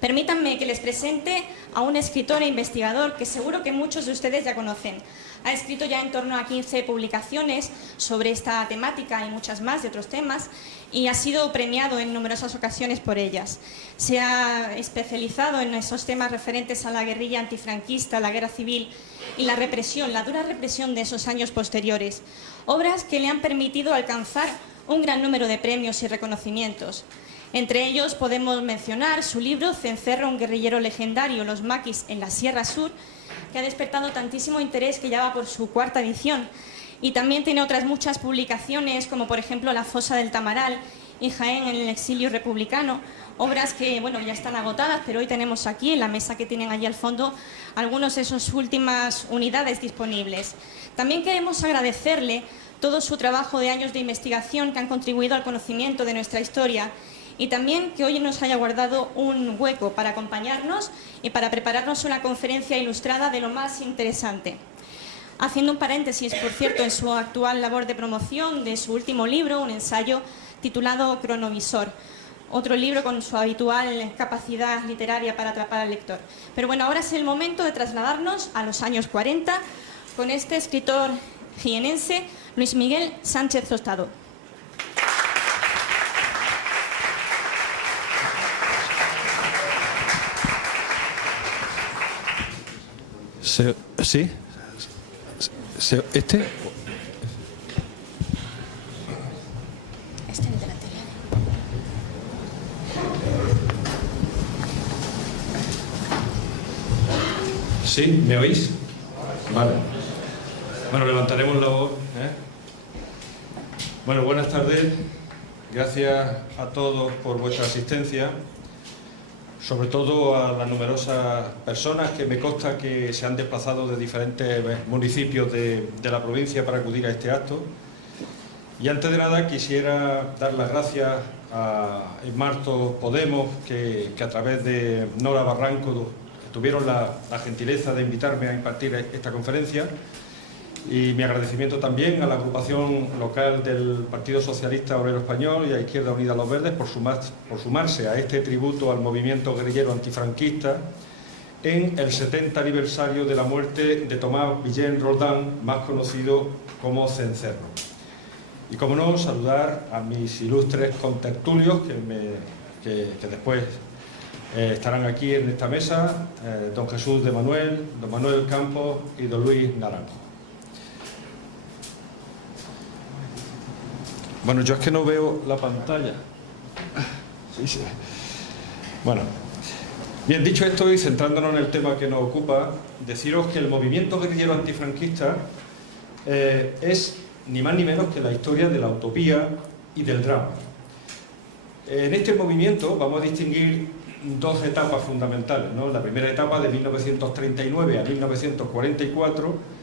Permítanme que les presente a un escritor e investigador que seguro que muchos de ustedes ya conocen. Ha escrito ya en torno a 15 publicaciones sobre esta temática y muchas más de otros temas, y ha sido premiado en numerosas ocasiones por ellas. Se ha especializado en esos temas referentes a la guerrilla antifranquista, la guerra civil y la represión, la dura represión de esos años posteriores. Obras que le han permitido alcanzar un gran número de premios y reconocimientos. Entre ellos podemos mencionar su libro Cencerro, un guerrillero legendario, los maquis en la Sierra Sur, que ha despertado tantísimo interés que ya va por su 4ª edición. Y también tiene otras muchas publicaciones, como por ejemplo La fosa del Tamaral y Jaén en el exilio republicano, obras que bueno, ya están agotadas, pero hoy tenemos aquí en la mesa que tienen allí al fondo algunas de sus últimas unidades disponibles. También queremos agradecerle todo su trabajo de años de investigación que han contribuido al conocimiento de nuestra historia, y también que hoy nos haya guardado un hueco para acompañarnos y para prepararnos una conferencia ilustrada de lo más interesante. Haciendo un paréntesis, por cierto, en su actual labor de promoción de su último libro, un ensayo titulado Cronovisor, otro libro con su habitual capacidad literaria para atrapar al lector. Pero bueno, ahora es el momento de trasladarnos a los años 40 con este escritor jienense, Luis Miguel Sánchez Tostado. ¿Sí? ¿Este? Este es el de la tele. ¿Sí? ¿Me oís? Vale. Bueno, levantaremos la voz. Bueno, buenas tardes. Gracias a todos por vuestra asistencia. Sobre todo a las numerosas personas que me consta que se han desplazado de diferentes municipios de la provincia para acudir a este acto. Y antes de nada quisiera dar las gracias a Marto Podemos, que a través de Nora Barranco tuvieron la gentileza de invitarme a impartir esta conferencia. Y mi agradecimiento también a la agrupación local del Partido Socialista Obrero Español y a Izquierda Unida Los Verdes por sumarse a este tributo al movimiento guerrillero antifranquista en el 70 aniversario de la muerte de Tomás Villén Roldán, más conocido como Cencerro. Y como no, saludar a mis ilustres contertulios que después estarán aquí en esta mesa, don Jesús de Manuel, don Manuel Campos y don Luis Naranjo. Bueno, yo es que no veo la pantalla. Sí. Bueno, bien, dicho esto y centrándonos en el tema que nos ocupa, deciros que el movimiento guerrillero antifranquista es ni más ni menos que la historia de la utopía y del drama. En este movimiento vamos a distinguir dos etapas fundamentales, ¿no? La primera etapa de 1939 a 1944,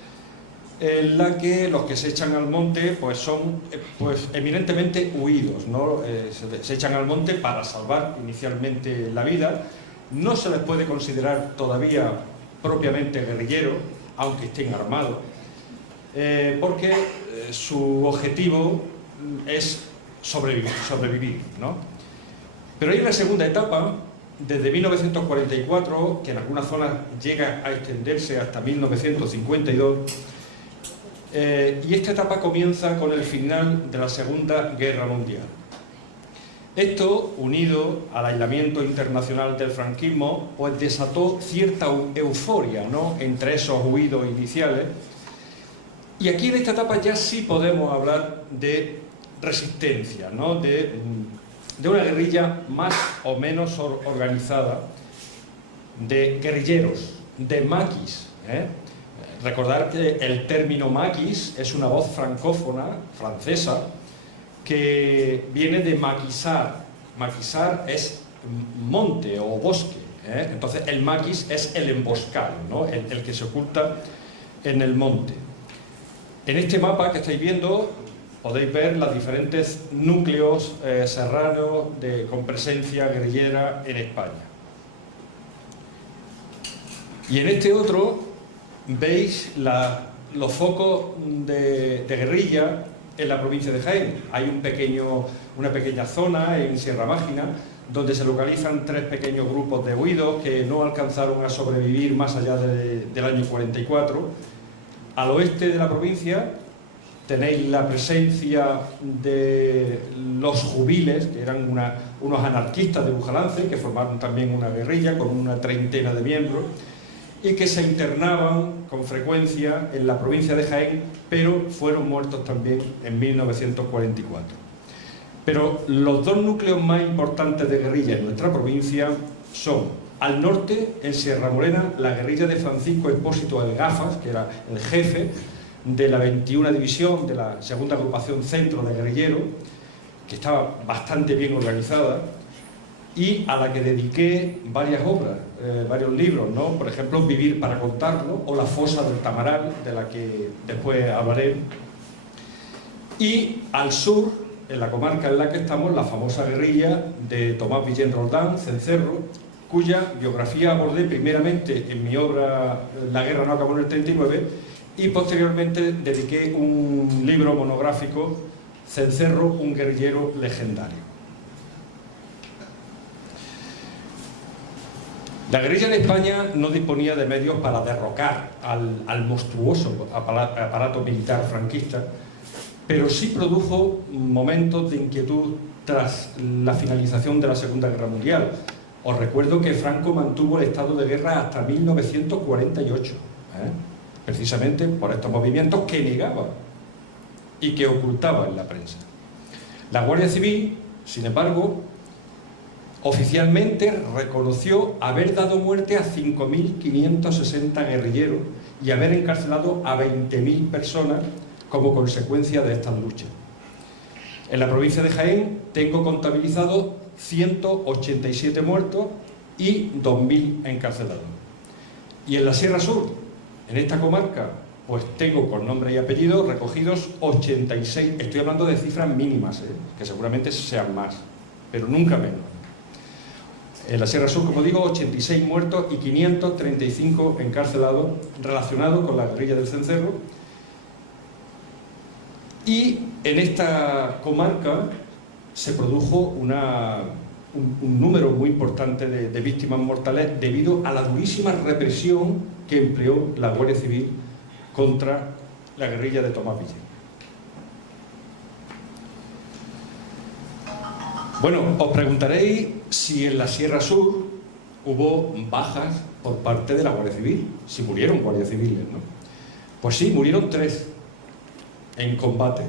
en la que los que se echan al monte pues son eminentemente huidos, ¿no? Se echan al monte para salvar inicialmente la vida. No se les puede considerar todavía propiamente guerrilleros, aunque estén armados, porque su objetivo es sobrevivir, ¿no? Pero hay una segunda etapa, desde 1944, que en algunas zonas llega a extenderse hasta 1952, y esta etapa comienza con el final de la Segunda Guerra Mundial. Esto, unido al aislamiento internacional del franquismo, pues desató cierta euforia, ¿no?, entre esos huidos iniciales. Y aquí en esta etapa ya sí podemos hablar de resistencia, ¿no?, de una guerrilla más o menos organizada, de guerrilleros, de maquis, Recordar que el término maquis es una voz francófona, francesa, que viene de maquisar. Maquisar es monte o bosque, Entonces el maquis es el emboscado, ¿no?, el que se oculta en el monte. En este mapa que estáis viendo podéis ver los diferentes núcleos serranos con presencia guerrillera en España. Y en este otro veis los focos de guerrilla en la provincia de Jaén. Hay una pequeña zona en Sierra Mágina donde se localizan 3 pequeños grupos de huidos que no alcanzaron a sobrevivir más allá del año 44. Al oeste de la provincia tenéis la presencia de los jubiles, que eran unos anarquistas de Bujalance, que formaron también una guerrilla con una treintena de miembros y que se internaban con frecuencia en la provincia de Jaén, pero fueron muertos también en 1944. Pero los 2 núcleos más importantes de guerrilla en nuestra provincia son, al norte, en Sierra Morena, la guerrilla de Francisco Expósito El Gafas, que era el jefe de la 21 División de la segunda agrupación Centro de Guerrilleros, que estaba bastante bien organizada y a la que dediqué varias obras, varios libros, ¿no? Por ejemplo, Vivir para contarlo, o La fosa del Tamaral, de la que después hablaré. Y al sur, en la comarca en la que estamos, la famosa guerrilla de Tomás Villén Roldán, Cencerro, cuya biografía abordé primeramente en mi obra La guerra no acabó en el 39 y posteriormente dediqué un libro monográfico, Cencerro, un guerrillero legendario. La guerrilla en España no disponía de medios para derrocar al monstruoso aparato militar franquista, pero sí produjo momentos de inquietud tras la finalización de la Segunda Guerra Mundial. Os recuerdo que Franco mantuvo el estado de guerra hasta 1948, precisamente por estos movimientos que negaba y que ocultaba en la prensa. La Guardia Civil, sin embargo, oficialmente reconoció haber dado muerte a 5.560 guerrilleros y haber encarcelado a 20.000 personas como consecuencia de estas luchas. En la provincia de Jaén tengo contabilizado 187 muertos y 2.000 encarcelados. Y en la Sierra Sur, en esta comarca, pues tengo con nombre y apellido recogidos 86, estoy hablando de cifras mínimas, que seguramente sean más, pero nunca menos. En la Sierra Sur, como digo, 86 muertos y 535 encarcelados relacionados con la guerrilla del Cencerro. Y en esta comarca se produjo un número muy importante de víctimas mortales debido a la durísima represión que empleó la Guardia Civil contra la guerrilla de Tomás Villén. Bueno, os preguntaréis si en la Sierra Sur hubo bajas por parte de la Guardia Civil, si murieron guardias civiles, ¿no? Pues sí, murieron 3 en combate,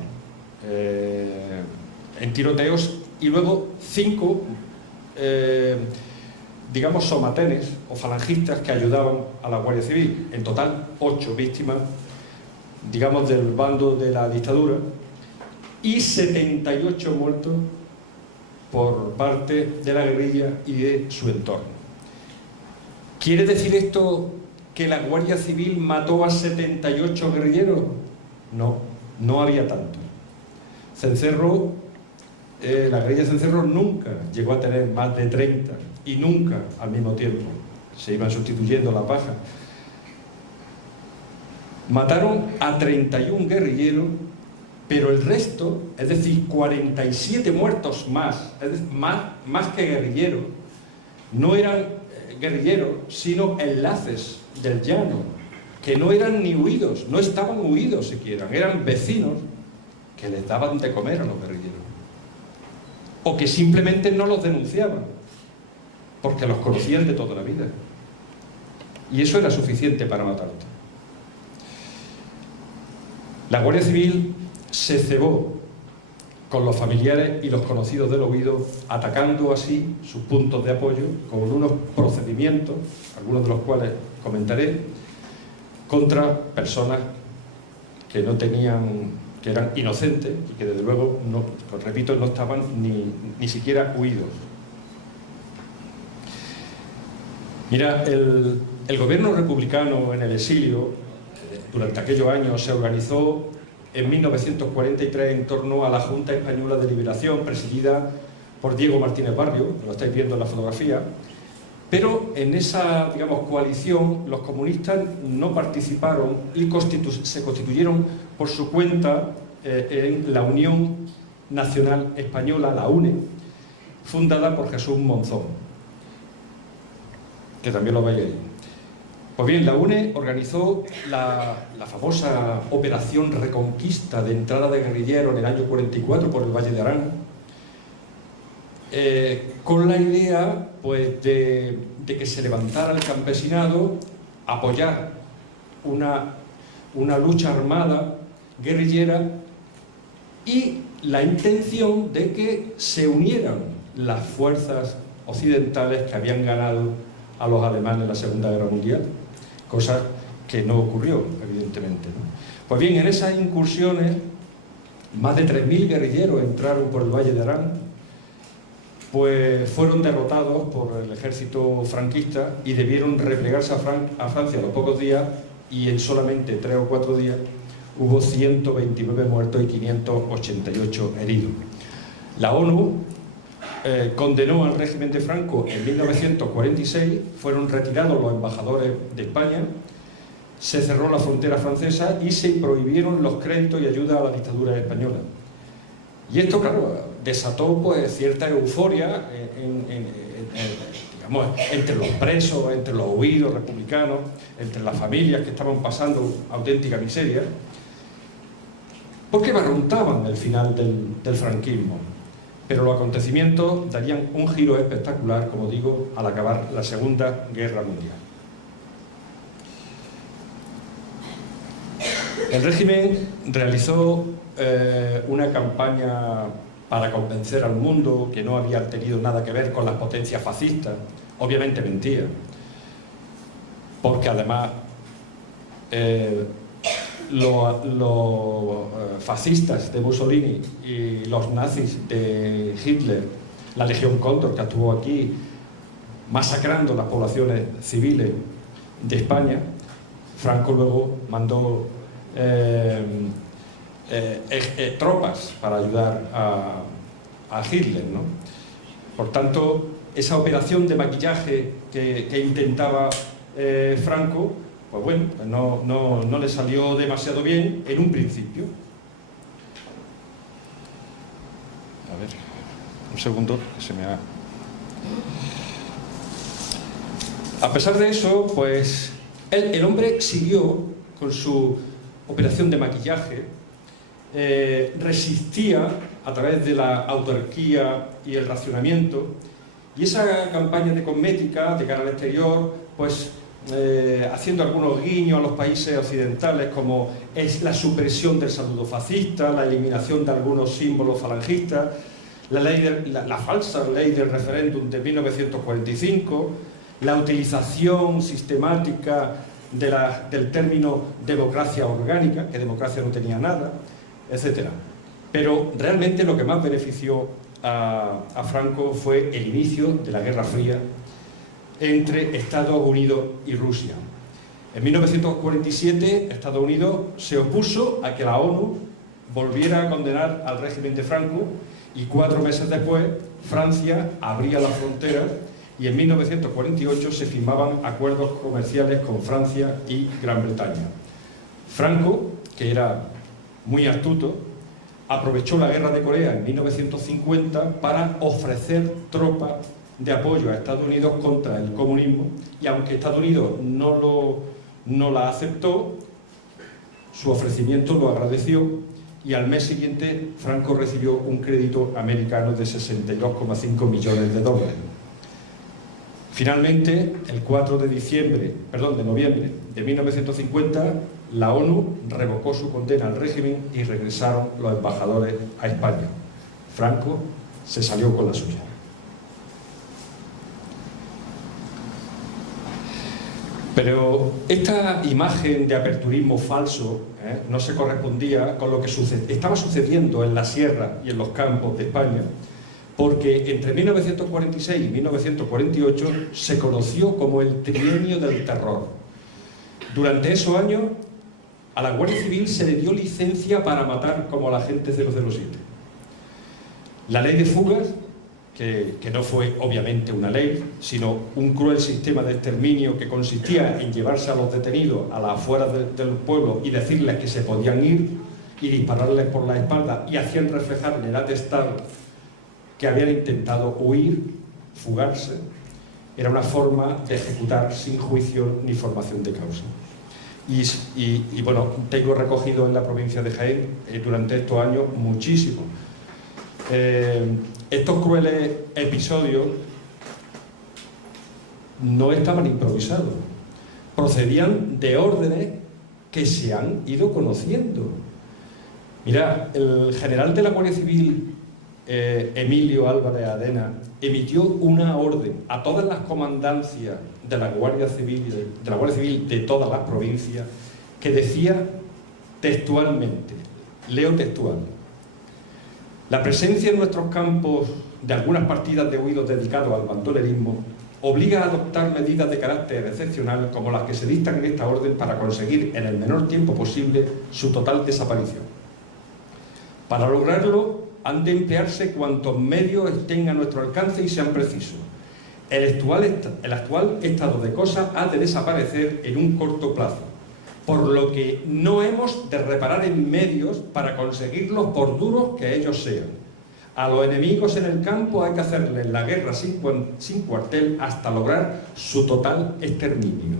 en tiroteos, y luego 5, digamos, somatenes o falangistas que ayudaban a la Guardia Civil. En total, 8 víctimas, digamos, del bando de la dictadura y 78 muertos por parte de la guerrilla y de su entorno. ¿Quiere decir esto que la Guardia Civil mató a 78 guerrilleros? No, no había tantos. Cencerro, la guerrilla de Cencerro nunca llegó a tener más de 30 y nunca al mismo tiempo. Se iban sustituyendo la paja. Mataron a 31 guerrilleros, pero el resto, es decir, 47 muertos más, es decir, más que guerrilleros, no eran guerrilleros, sino enlaces del llano, que no eran ni huidos, no estaban huidos siquiera, eran vecinos que les daban de comer a los guerrilleros, o que simplemente no los denunciaban, porque los conocían de toda la vida. Y eso era suficiente para matarlos. La Guardia Civil se cebó con los familiares y los conocidos del huido, atacando así sus puntos de apoyo con unos procedimientos, algunos de los cuales comentaré, contra personas que no tenían, que eran inocentes y que desde luego, no, repito, no estaban ni siquiera huidos. Mira, el gobierno republicano en el exilio, durante aquellos años, se organizó en 1943 en torno a la Junta Española de Liberación, presidida por Diego Martínez Barrio, lo estáis viendo en la fotografía, pero en esa, digamos, coalición los comunistas no participaron y se constituyeron por su cuenta en la Unión Nacional Española, la UNE, fundada por Jesús Monzón, que también lo veis ahí. Pues bien, la UNE organizó la famosa Operación Reconquista de entrada de guerrilleros en el año 44 por el Valle de Arán, con la idea pues, de que se levantara el campesinado, apoyar una lucha armada, guerrillera, y la intención de que se unieran las fuerzas occidentales que habían ganado a los alemanes en la Segunda Guerra Mundial, cosa que no ocurrió, evidentemente, ¿no? Pues bien, en esas incursiones, más de 3.000 guerrilleros entraron por el Valle de Arán, pues fueron derrotados por el ejército franquista y debieron replegarse a Francia a los pocos días, y en solamente 3 o 4 días hubo 129 muertos y 588 heridos. La ONU condenó al régimen de Franco en 1946, fueron retirados los embajadores de España, se cerró la frontera francesa y se prohibieron los créditos y ayudas a la dictadura española. Y esto, claro, desató pues, cierta euforia digamos, entre los presos, entre los huidos republicanos, entre las familias que estaban pasando auténtica miseria, porque barruntaban el final del franquismo. Pero los acontecimientos darían un giro espectacular, como digo, al acabar la Segunda Guerra Mundial. El régimen realizó una campaña para convencer al mundo que no había tenido nada que ver con las potencias fascistas. Obviamente mentía, porque además los fascistas de Mussolini y los nazis de Hitler, la Legión Cóndor que actuó aquí masacrando las poblaciones civiles de España, Franco luego mandó tropas para ayudar a Hitler, ¿no? Por tanto, esa operación de maquillaje que intentaba Franco, pues bueno, no le salió demasiado bien en un principio. A ver, un segundo, que se me ha... A pesar de eso, pues el hombre siguió con su operación de maquillaje, resistía a través de la autarquía y el racionamiento, y esa campaña de cosmética de cara al exterior, pues haciendo algunos guiños a los países occidentales, como es la supresión del saludo fascista, la eliminación de algunos símbolos falangistas, la falsa ley del referéndum de 1945, la utilización sistemática del término democracia orgánica, que democracia no tenía nada, etc. Pero realmente lo que más benefició a Franco fue el inicio de la Guerra Fría entre Estados Unidos y Rusia. En 1947, Estados Unidos se opuso a que la ONU volviera a condenar al régimen de Franco, y 4 meses después Francia abría la frontera, y en 1948 se firmaban acuerdos comerciales con Francia y Gran Bretaña. Franco, que era muy astuto, aprovechó la guerra de Corea en 1950 para ofrecer tropas de apoyo a Estados Unidos contra el comunismo, y aunque Estados Unidos no la aceptó, su ofrecimiento lo agradeció, y al mes siguiente Franco recibió un crédito americano de 62,5 millones de dólares. Finalmente, el 4 de noviembre de 1950, la ONU revocó su condena al régimen y regresaron los embajadores a España. Franco se salió con la suya. Pero esta imagen de aperturismo falso no se correspondía con lo que estaba sucediendo en la sierra y en los campos de España, porque entre 1946 y 1948 se conoció como el trienio del terror. Durante esos años, a la Guardia Civil se le dio licencia para matar como al agente 007. La ley de fugas, que no fue obviamente una ley, sino un cruel sistema de exterminio que consistía en llevarse a los detenidos a las afueras del pueblo y decirles que se podían ir, y dispararles por la espalda y hacían reflejar en el atestado que habían intentado huir, fugarse, era una forma de ejecutar sin juicio ni formación de causa. Y bueno, tengo recogido en la provincia de Jaén durante estos años muchísimo. Estos crueles episodios no estaban improvisados, procedían de órdenes que se han ido conociendo. Mira, el general de la Guardia Civil, Emilio Álvarez Adena, emitió una orden a todas las comandancias de la Guardia Civil de todas las provincias, que decía textualmente, leo textual: la presencia en nuestros campos de algunas partidas de huidos dedicados al bandolerismo obliga a adoptar medidas de carácter excepcional como las que se dictan en esta orden para conseguir en el menor tiempo posible su total desaparición. Para lograrlo han de emplearse cuantos medios estén a nuestro alcance y sean precisos. El actual estado de cosas ha de desaparecer en un corto plazo, por lo que no hemos de reparar en medios para conseguirlos por duros que ellos sean. A los enemigos en el campo hay que hacerles la guerra sin cuartel hasta lograr su total exterminio.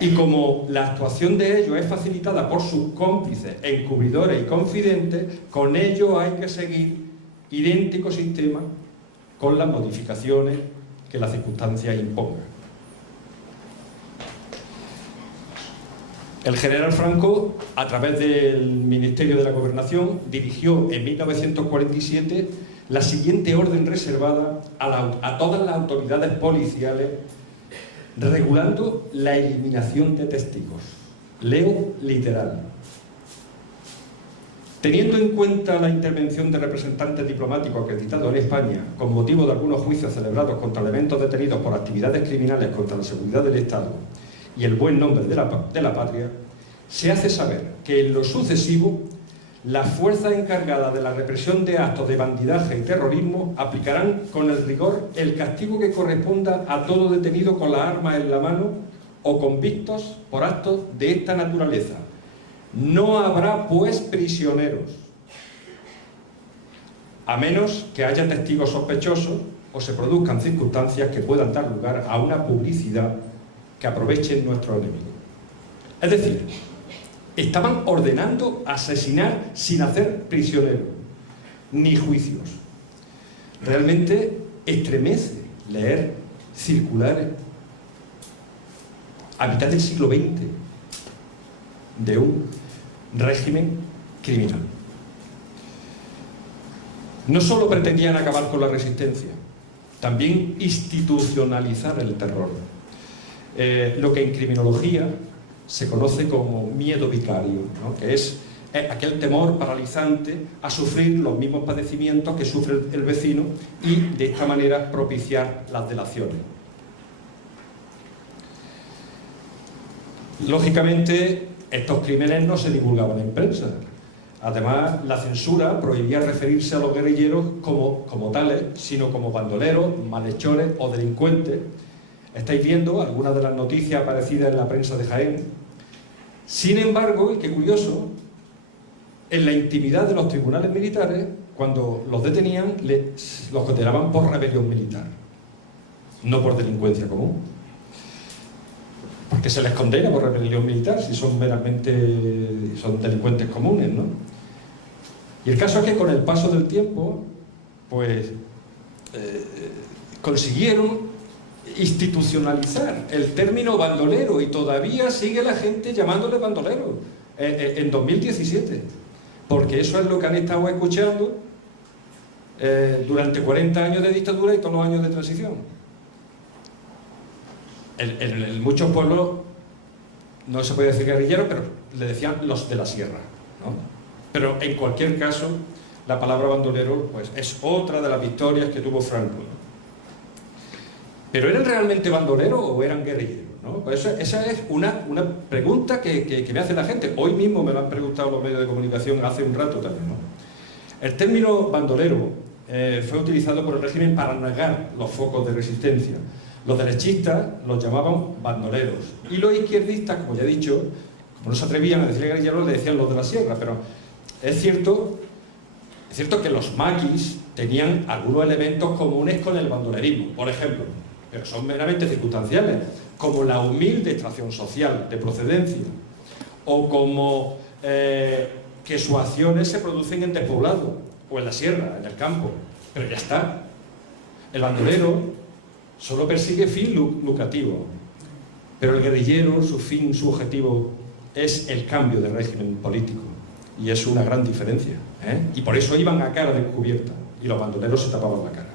Y como la actuación de ellos es facilitada por sus cómplices, encubridores y confidentes, con ello hay que seguir idéntico sistema con las modificaciones que las circunstancias impongan. El general Franco, a través del Ministerio de la Gobernación, dirigió en 1947 la siguiente orden reservada a todas las autoridades policiales, regulando la eliminación de testigos. Leo literal: teniendo en cuenta la intervención de representantes diplomáticos acreditados en España con motivo de algunos juicios celebrados contra elementos detenidos por actividades criminales contra la seguridad del Estado y el buen nombre de la patria, se hace saber que en lo sucesivo las fuerzas encargadas de la represión de actos de bandidaje y terrorismo aplicarán con el rigor el castigo que corresponda a todo detenido con las armas en la mano o convictos por actos de esta naturaleza. No habrá, pues, prisioneros, a menos que haya testigos sospechosos o se produzcan circunstancias que puedan dar lugar a una publicidad que aprovechen nuestros enemigos. Es decir, estaban ordenando asesinar sin hacer prisioneros, ni juicios. Realmente estremece leer circulares a mitad del siglo XX de un régimen criminal. No solo pretendían acabar con la resistencia, también institucionalizar el terror. Lo que en criminología se conoce como miedo vicario, ¿no? Que es aquel temor paralizante a sufrir los mismos padecimientos que sufre el vecino y de esta manera propiciar las delaciones. Lógicamente, estos crímenes no se divulgaban en prensa. Además, la censura prohibía referirse a los guerrilleros como tales, sino como bandoleros, malhechores o delincuentes. Estáis viendo algunas de las noticias aparecidas en la prensa de Jaén. Sin embargo, y qué curioso, en la intimidad de los tribunales militares, cuando los detenían, los condenaban por rebelión militar, no por delincuencia común. Porque se les condena por rebelión militar si son son delincuentes comunes, ¿no? Y el caso es que con el paso del tiempo, pues, consiguieron institucionalizar el término bandolero y todavía sigue la gente llamándole bandolero en 2017, porque eso es lo que han estado escuchando durante 40 años de dictadura y todos los años de transición. En muchos pueblos no se puede decir guerrilleros, pero le decían los de la sierra, ¿no? Pero en cualquier caso, la palabra bandolero, pues, es otra de las victorias que tuvo Franco, ¿no? ¿Pero eran realmente bandoleros o eran guerrilleros, ¿no? Pues esa es una pregunta que me hace la gente. Hoy mismo me lo han preguntado los medios de comunicación, hace un rato también, ¿no? El término bandolero fue utilizado por el régimen para negar los focos de resistencia. Los derechistas los llamaban bandoleros y los izquierdistas, como ya he dicho, como no se atrevían a decirle guerrilleros, le decían los de la sierra, pero Es cierto que los maquis tenían algunos elementos comunes con el bandolerismo, por ejemplo, pero son meramente circunstanciales, como la humilde extracción social de procedencia, o como que sus acciones se producen en despoblado, o en la sierra, en el campo, pero ya está. El bandolero solo persigue fin lucrativo, pero el guerrillero, su fin, su objetivo es el cambio de régimen político, y es una gran diferencia, ¿eh? Y por eso iban a cara descubierta, y los bandoleros se tapaban la cara.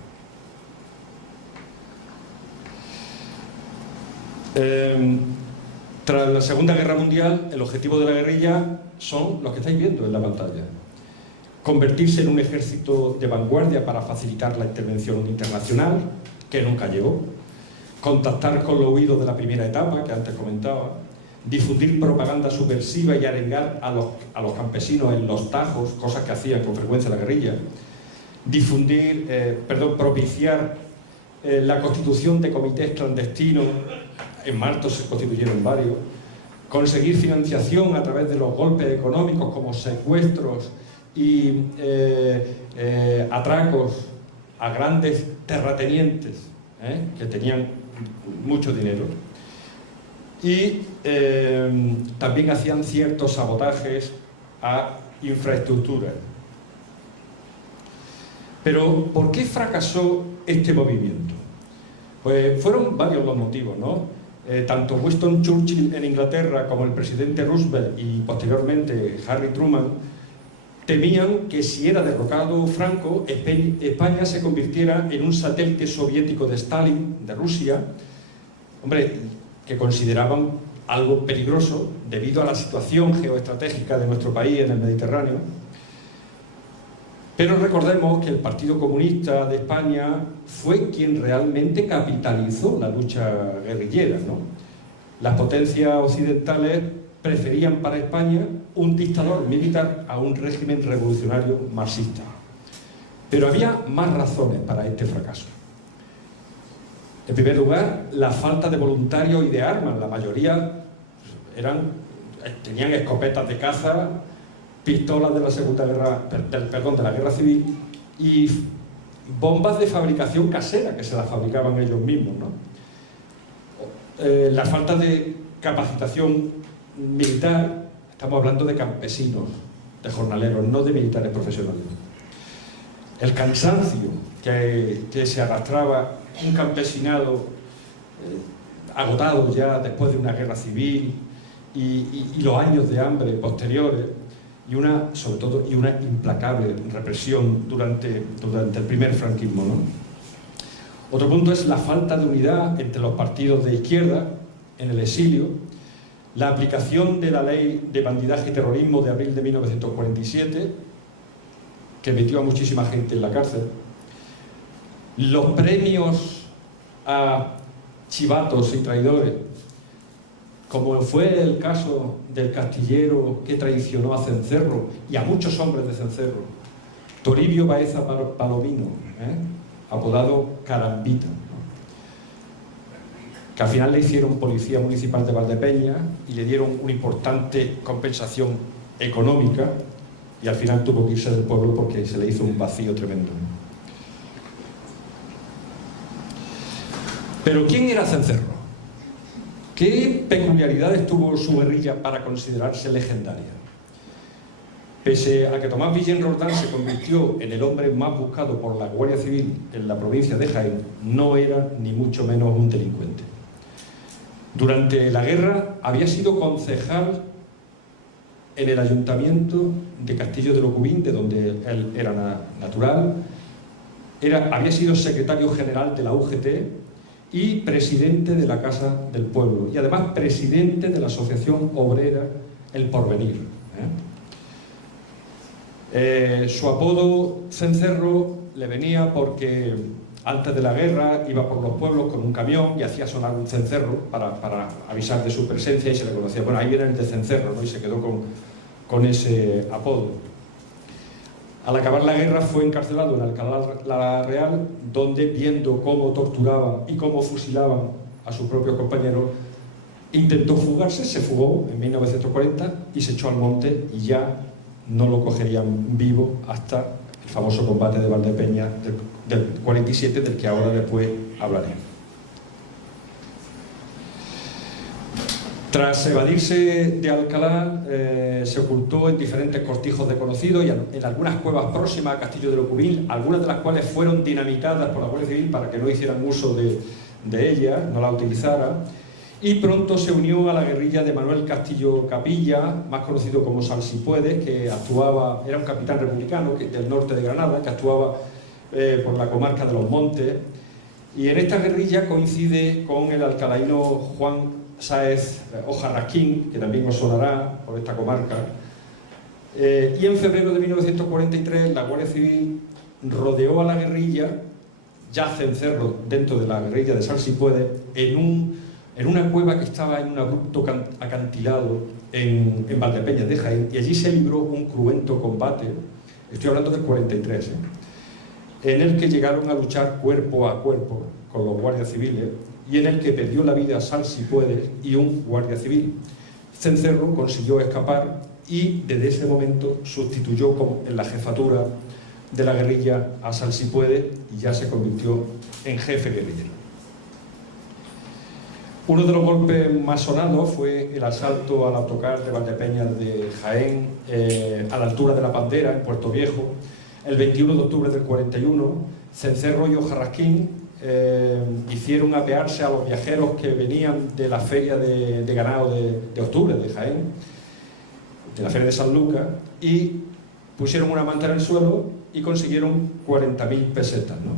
Tras la Segunda Guerra Mundial, el objetivo de la guerrilla son los que estáis viendo en la pantalla: convertirse en un ejército de vanguardia para facilitar la intervención internacional, que nunca llegó; contactar con los huidos de la primera etapa, que antes comentaba; difundir propaganda subversiva y arengar a los campesinos en los tajos, cosas que hacían con frecuencia la guerrilla; propiciar la constitución de comités clandestinos. En Marto se constituyeron varios; conseguir financiación a través de los golpes económicos como secuestros y atracos a grandes terratenientes, que tenían mucho dinero; y también hacían ciertos sabotajes a infraestructuras. Pero ¿por qué fracasó este movimiento? Pues fueron varios los motivos, ¿no? Tanto Winston Churchill en Inglaterra como el presidente Roosevelt y posteriormente Harry Truman temían que si era derrocado Franco, España se convirtiera en un satélite soviético de Stalin, de Rusia, hombre, que consideraban algo peligroso debido a la situación geoestratégica de nuestro país en el Mediterráneo. Pero recordemos que el Partido Comunista de España fue quien realmente capitalizó la lucha guerrillera, ¿no? Las potencias occidentales preferían para España un dictador militar a un régimen revolucionario marxista. Pero había más razones para este fracaso. En primer lugar, la falta de voluntarios y de armas. La mayoría tenían escopetas de caza, pistolas de la de la Guerra Civil y bombas de fabricación casera que se las fabricaban ellos mismos, ¿no? La falta de capacitación militar, estamos hablando de campesinos, de jornaleros, no de militares profesionales. El cansancio que se arrastraba un campesinado agotado ya después de una guerra civil y los años de hambre posteriores, y sobre todo una implacable represión durante el primer franquismo, ¿no? Otro punto es la falta de unidad entre los partidos de izquierda en el exilio, la aplicación de la ley de bandidaje y terrorismo de abril de 1947, que metió a muchísima gente en la cárcel, los premios a chivatos y traidores, como fue el caso del castillero que traicionó a Cencerro y a muchos hombres de Cencerro, Toribio Baeza Palomino, apodado Carambita, que al final le hicieron policía municipal de Valdepeña y le dieron una importante compensación económica, y al final tuvo que irse del pueblo porque se le hizo un vacío tremendo. Pero ¿quién era Cencerro? ¿Qué peculiaridades tuvo su guerrilla para considerarse legendaria? Pese a que Tomás Villén Roldán se convirtió en el hombre más buscado por la Guardia Civil en la provincia de Jaén, no era ni mucho menos un delincuente. Durante la guerra había sido concejal en el ayuntamiento de Castillo de Locubín, de donde él era natural, había sido secretario general de la UGT y presidente de la Casa del Pueblo, y además presidente de la Asociación Obrera El Porvenir. Su apodo Cencerro le venía porque antes de la guerra iba por los pueblos con un camión y hacía sonar un cencerro para avisar de su presencia, y se le conocía. Bueno, ahí viene el de Cencerro, ¿no? Y se quedó con ese apodo. Al acabar la guerra fue encarcelado en Alcalá Real, donde, viendo cómo torturaban y cómo fusilaban a sus propios compañeros, intentó fugarse, se fugó en 1940 y se echó al monte, y ya no lo cogerían vivo hasta el famoso combate de Valdepeñas del 47, del que ahora después hablaré. Tras evadirse de Alcalá, se ocultó en diferentes cortijos de conocidos y en algunas cuevas próximas a Castillo de Locubil, algunas de las cuales fueron dinamitadas por la Guardia Civil para que no hicieran uso de ellas, no la utilizara, y pronto se unió a la guerrilla de Manuel Castillo Capilla, más conocido como Salsipuedes, que actuaba, era un capitán republicano del norte de Granada, que actuaba por la comarca de los Montes, y en esta guerrilla coincide con el alcalaíno Juan Sáez Ojarrasquín, que también os sonará por esta comarca, y en febrero de 1943 la Guardia Civil rodeó a la guerrilla, ya cencerro dentro de la guerrilla de Salsipuedes, en una cueva que estaba en un abrupto acantilado en Valdepeñas de Jaén, y allí se libró un cruento combate, estoy hablando del 43, en el que llegaron a luchar cuerpo a cuerpo con los guardias civiles, y en el que perdió la vida Salsipuedes y un guardia civil. Cencerro consiguió escapar y desde ese momento sustituyó en la jefatura de la guerrilla a Salsipuedes y ya se convirtió en jefe guerrillero. Uno de los golpes más sonados fue el asalto al autocar de Valdepeñas de Jaén, a la altura de la Bandera, en Puerto Viejo, el 21 de octubre del 41. Cencerro y Ojarrasquín hicieron apearse a los viajeros que venían de la feria de ganado de octubre de Jaén, de la feria de San Lucas, y pusieron una manta en el suelo y consiguieron 40.000 pesetas, ¿no?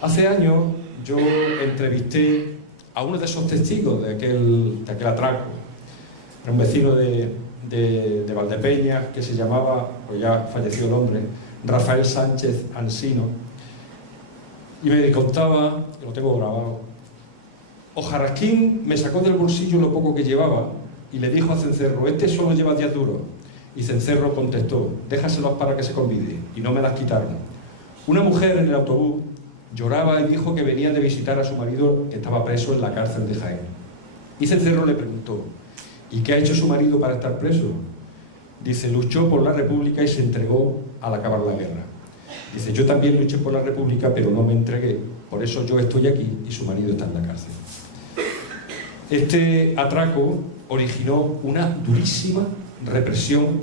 Hace años yo entrevisté a uno de esos testigos de aquel atraco. Era un vecino de Valdepeñas que se llamaba, pues ya falleció el hombre, Rafael Sánchez Ansino, y me contaba, lo tengo grabado, Ojarrasquín me sacó del bolsillo lo poco que llevaba y le dijo a Cencerro: este solo lleva 10 duros. Y Cencerro contestó: déjaselos para que se convide, y no me las quitaron. Una mujer en el autobús lloraba y dijo que venía de visitar a su marido que estaba preso en la cárcel de Jaén. Y Cencerro le preguntó: ¿y qué ha hecho su marido para estar preso? Dice: luchó por la República y se entregó al acabar la guerra. Dice: yo también luché por la República, pero no me entregué. Por eso yo estoy aquí y su marido está en la cárcel. Este atraco originó una durísima represión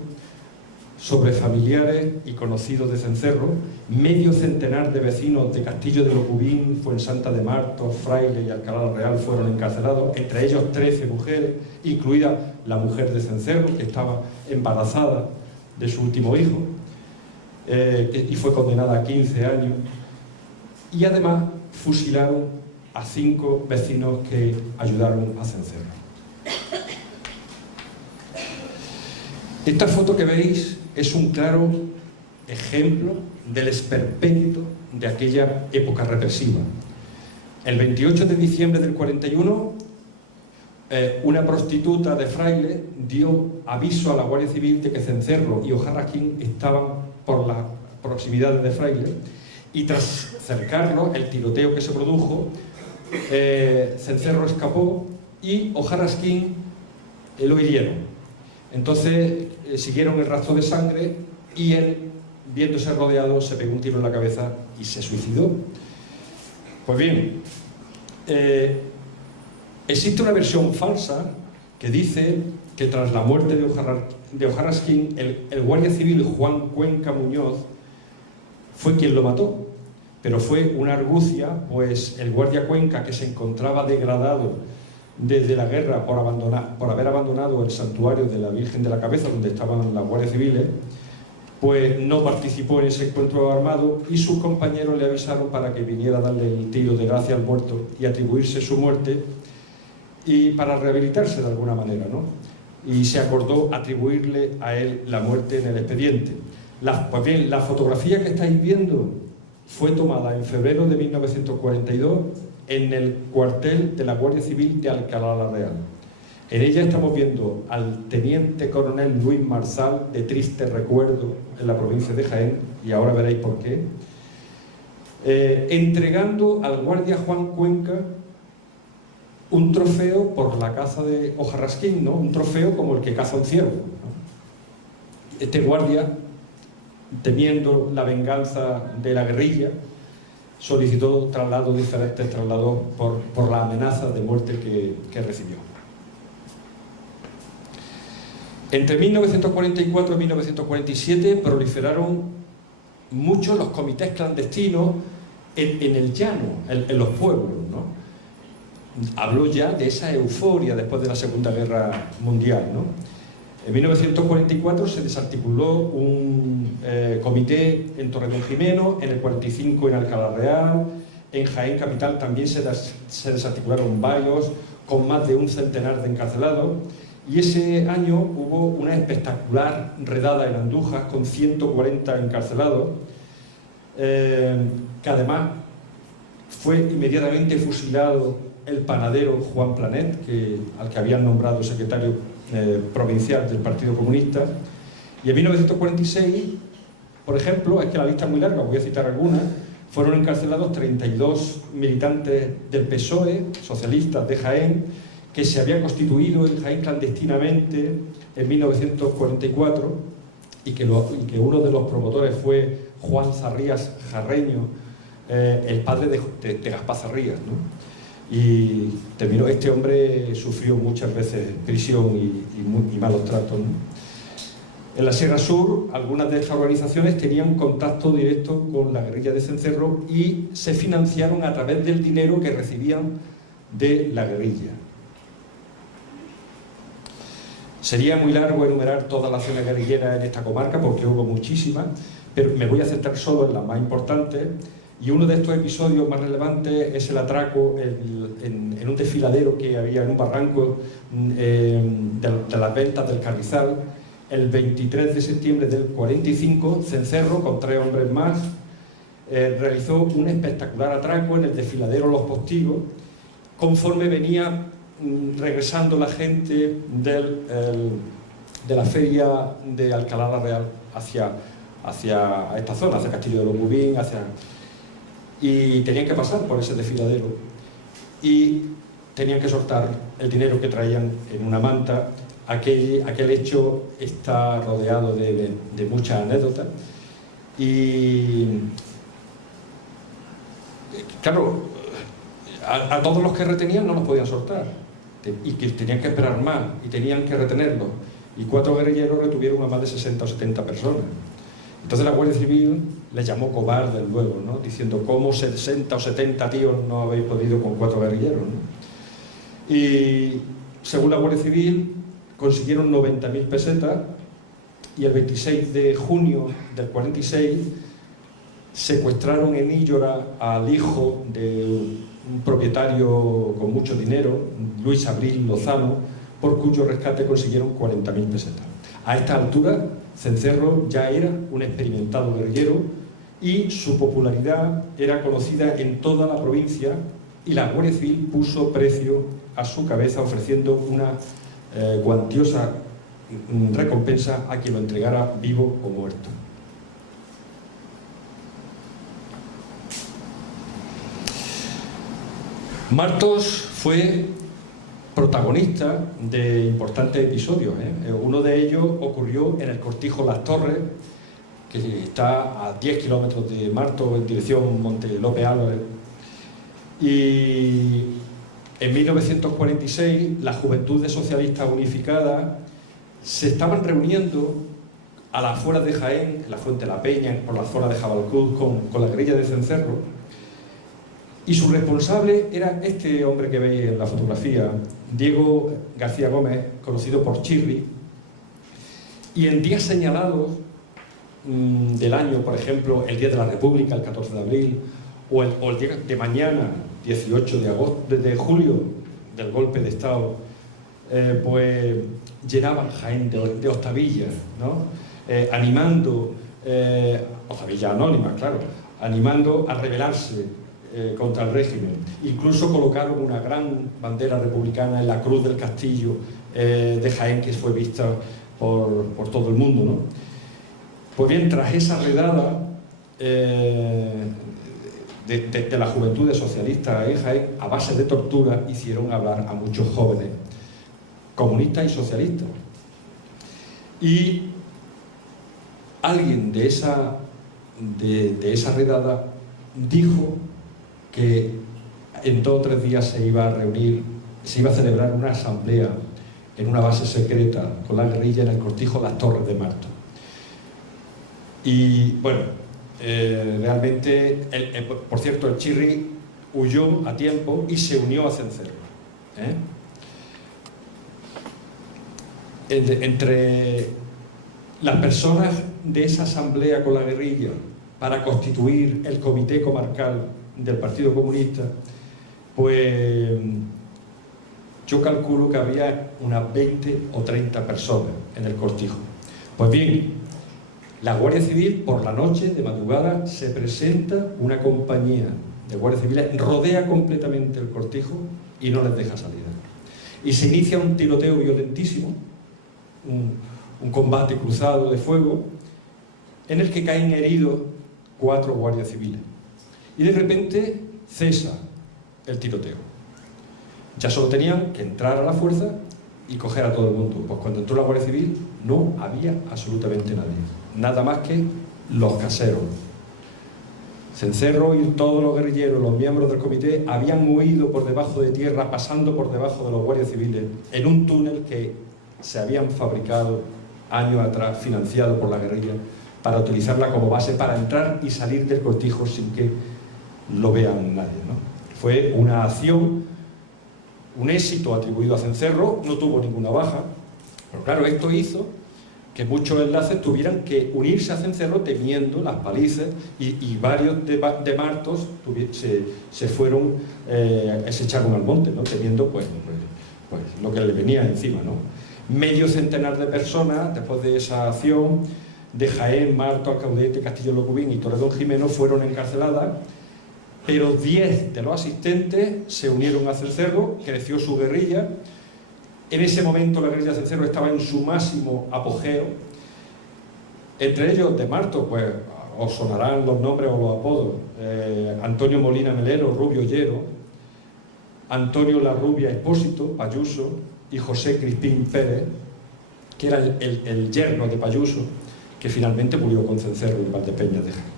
sobre familiares y conocidos de Cencerro. Medio centenar de vecinos de Castillo de Locubín, Fuensanta de Martos, Fraile y Alcalá la Real fueron encarcelados, entre ellos 13 mujeres, incluida la mujer de Cencerro, que estaba embarazada de su último hijo, y fue condenada a 15 años. Y además fusilaron a 5 vecinos que ayudaron a Cencerro. Esta foto que veis es un claro ejemplo del esperpento de aquella época represiva. El 28 de diciembre del 41, una prostituta de Fraile dio aviso a la Guardia Civil de que Cencerro y Ojarrasquín estaban por las proximidades de Fraile, y tras cercarlo, el tiroteo que se produjo, Cencerro escapó y Ojarrasquín lo hirieron. Entonces siguieron el rastro de sangre y él, viéndose rodeado, se pegó un tiro en la cabeza y se suicidó. Pues bien, existe una versión falsa que dice que tras la muerte de Ojarrasquín, el guardia civil Juan Cuenca Muñoz fue quien lo mató, pero fue una argucia, pues el guardia Cuenca, que se encontraba degradado desde la guerra por haber abandonado el santuario de la Virgen de la Cabeza, donde estaban las guardias civiles, pues no participó en ese encuentro armado, y sus compañeros le avisaron para que viniera a darle el tiro de gracia al muerto y atribuirse su muerte, y para rehabilitarse de alguna manera, ¿no? Y se acordó atribuirle a él la muerte en el expediente. Pues bien, la fotografía que estáis viendo fue tomada en febrero de 1942 en el cuartel de la Guardia Civil de Alcalá la Real. En ella estamos viendo al teniente coronel Luis Marsal, de triste recuerdo, en la provincia de Jaén, y ahora veréis por qué, entregando al guardia Juan Cuenca un trofeo por la caza de Ojarrasquín, ¿no? Un trofeo como el que caza un ciervo, ¿no? este guardia, temiendo la venganza de la guerrilla, solicitó diferentes traslados por la amenaza de muerte que recibió. Entre 1944 y 1947 proliferaron muchos los comités clandestinos en el llano, en los pueblos, ¿no? Habló ya de esa euforia después de la Segunda Guerra Mundial, ¿no? En 1944 se desarticuló un comité en Torredonjimeno, en el 45 en Alcalá Real, en Jaén Capital también se desarticularon varios, con más de un centenar de encarcelados, y ese año hubo una espectacular redada en Andújar con 140 encarcelados, que además fue inmediatamente fusilado el panadero Juan Planet, al que habían nombrado secretario provincial del Partido Comunista. Y en 1946, por ejemplo, es que la lista es muy larga, voy a citar algunas, fueron encarcelados 32 militantes del PSOE, socialistas de Jaén, que se había constituido en Jaén clandestinamente en 1944 y que uno de los promotores fue Juan Zarrías Jarreño, el padre de Gaspar Zarrías, ¿no? Y terminó, este hombre sufrió muchas veces prisión y malos tratos, ¿no? En la Sierra Sur, algunas de estas organizaciones tenían contacto directo con la guerrilla de Cencerro y se financiaron a través del dinero que recibían de la guerrilla. Sería muy largo enumerar todas las acciones guerrilleras en esta comarca porque hubo muchísimas, pero me voy a centrar solo en las más importantes. Y uno de estos episodios más relevantes es el atraco en un desfiladero que había en un barranco de las ventas del Carrizal. El 23 de septiembre del 45, Cencerro, con 3 hombres más, realizó un espectacular atraco en el desfiladero Los Postigos, conforme venía regresando la gente de la feria de Alcalá la Real hacia esta zona, hacia Castillo de los Bubín, y tenían que pasar por ese desfiladero y tenían que soltar el dinero que traían en una manta. Aquel hecho está rodeado de muchas anécdotas y claro, a todos los que retenían no los podían soltar y que tenían que esperar más y tenían que retenerlos, y 4 guerrilleros retuvieron a más de 60 o 70 personas. Entonces la Guardia Civil les llamó cobardes luego, ¿no? Diciendo, ¿cómo 60 o 70 tíos no habéis podido con 4 guerrilleros, ¿no? Y según la Guardia Civil consiguieron 90.000 pesetas, y el 26 de junio del 46 secuestraron en Íllora al hijo de un propietario con mucho dinero, Luis Abril Lozano, por cuyo rescate consiguieron 40.000 pesetas. A esta altura, Cencerro ya era un experimentado guerrillero y su popularidad era conocida en toda la provincia, y la Guardia Civil puso precio a su cabeza ofreciendo una cuantiosa recompensa a quien lo entregara vivo o muerto. Martos fue protagonista de importantes episodios, ¿eh? Uno de ellos ocurrió en el Cortijo Las Torres, que está a 10 kilómetros de Martos en dirección Monte López Álvarez. Y en 1946 las Juventudes Socialistas Unificadas se estaban reuniendo a las afueras de Jaén, en la Fuente de la Peña, por las zonas de Jabalcuz, con la guerrilla de Cencerro, y su responsable era este hombre que veis en la fotografía, Diego García Gómez, conocido por Chirri. Y en días señalados del año, por ejemplo, el Día de la República, el 14 de abril, o el día de mañana, 18 de julio, del golpe de Estado, pues llenaban Jaén de octavillas, ¿no? Animando, octavillas anónimas, claro, animando a rebelarse contra el régimen. Incluso colocaron una gran bandera republicana en la cruz del castillo de Jaén, que fue vista por todo el mundo, ¿no? Pues bien, tras esa redada de las Juventudes Socialistas en Jaén, a base de tortura, hicieron hablar a muchos jóvenes comunistas y socialistas. Y alguien de esa redada dijo que en 2 o 3 días se iba a reunir, se iba a celebrar una asamblea en una base secreta con la guerrilla en el cortijo Las Torres de Marto. Y bueno, realmente, por cierto, el Chirri huyó a tiempo y se unió a Cencerro. Entre las personas de esa asamblea con la guerrilla para constituir el comité comarcal del Partido Comunista, pues yo calculo que había unas 20 o 30 personas en el cortijo. Pues bien, la Guardia Civil por la noche, de madrugada, se presenta una compañía de guardias civiles, rodea completamente el cortijo y no les deja salida. Y se inicia un tiroteo violentísimo, un combate cruzado de fuego, en el que caen heridos 4 guardias civiles. Y de repente cesa el tiroteo. Ya solo tenían que entrar a la fuerza y coger a todo el mundo. Pues cuando entró la Guardia Civil no había absolutamente nadie. Nada más que los caseros. Cencerro y todos los guerrilleros, los miembros del comité, habían huido por debajo de tierra, pasando por debajo de los guardias civiles, en un túnel que se habían fabricado años atrás, financiado por la guerrilla, para utilizarla como base para entrar y salir del cortijo sin que lo vean nadie, ¿no? Fue una acción, un éxito atribuido a Cencerro, no tuvo ninguna baja, pero claro, esto hizo que muchos enlaces tuvieran que unirse a Cencerro temiendo las palizas y varios de Martos se fueron, se echaron al monte, ¿no? Temiendo pues lo que le venía encima, ¿no? Medio centenar de personas, después de esa acción, de Jaén, Marto, Alcaudete, Castillo Locubín y Torredón Jimeno fueron encarceladas, pero 10 de los asistentes se unieron a Cencerro, creció su guerrilla. En ese momento la guerrilla de Cencerro estaba en su máximo apogeo. Entre ellos, de Marto, pues os sonarán los nombres o los apodos: Antonio Molina Melero, Rubio Llero, Antonio La Rubia Expósito, Payuso, y José Crispín Pérez, que era el yerno de Payuso, que finalmente murió con Cencerro en Valdepeñas de Jaén.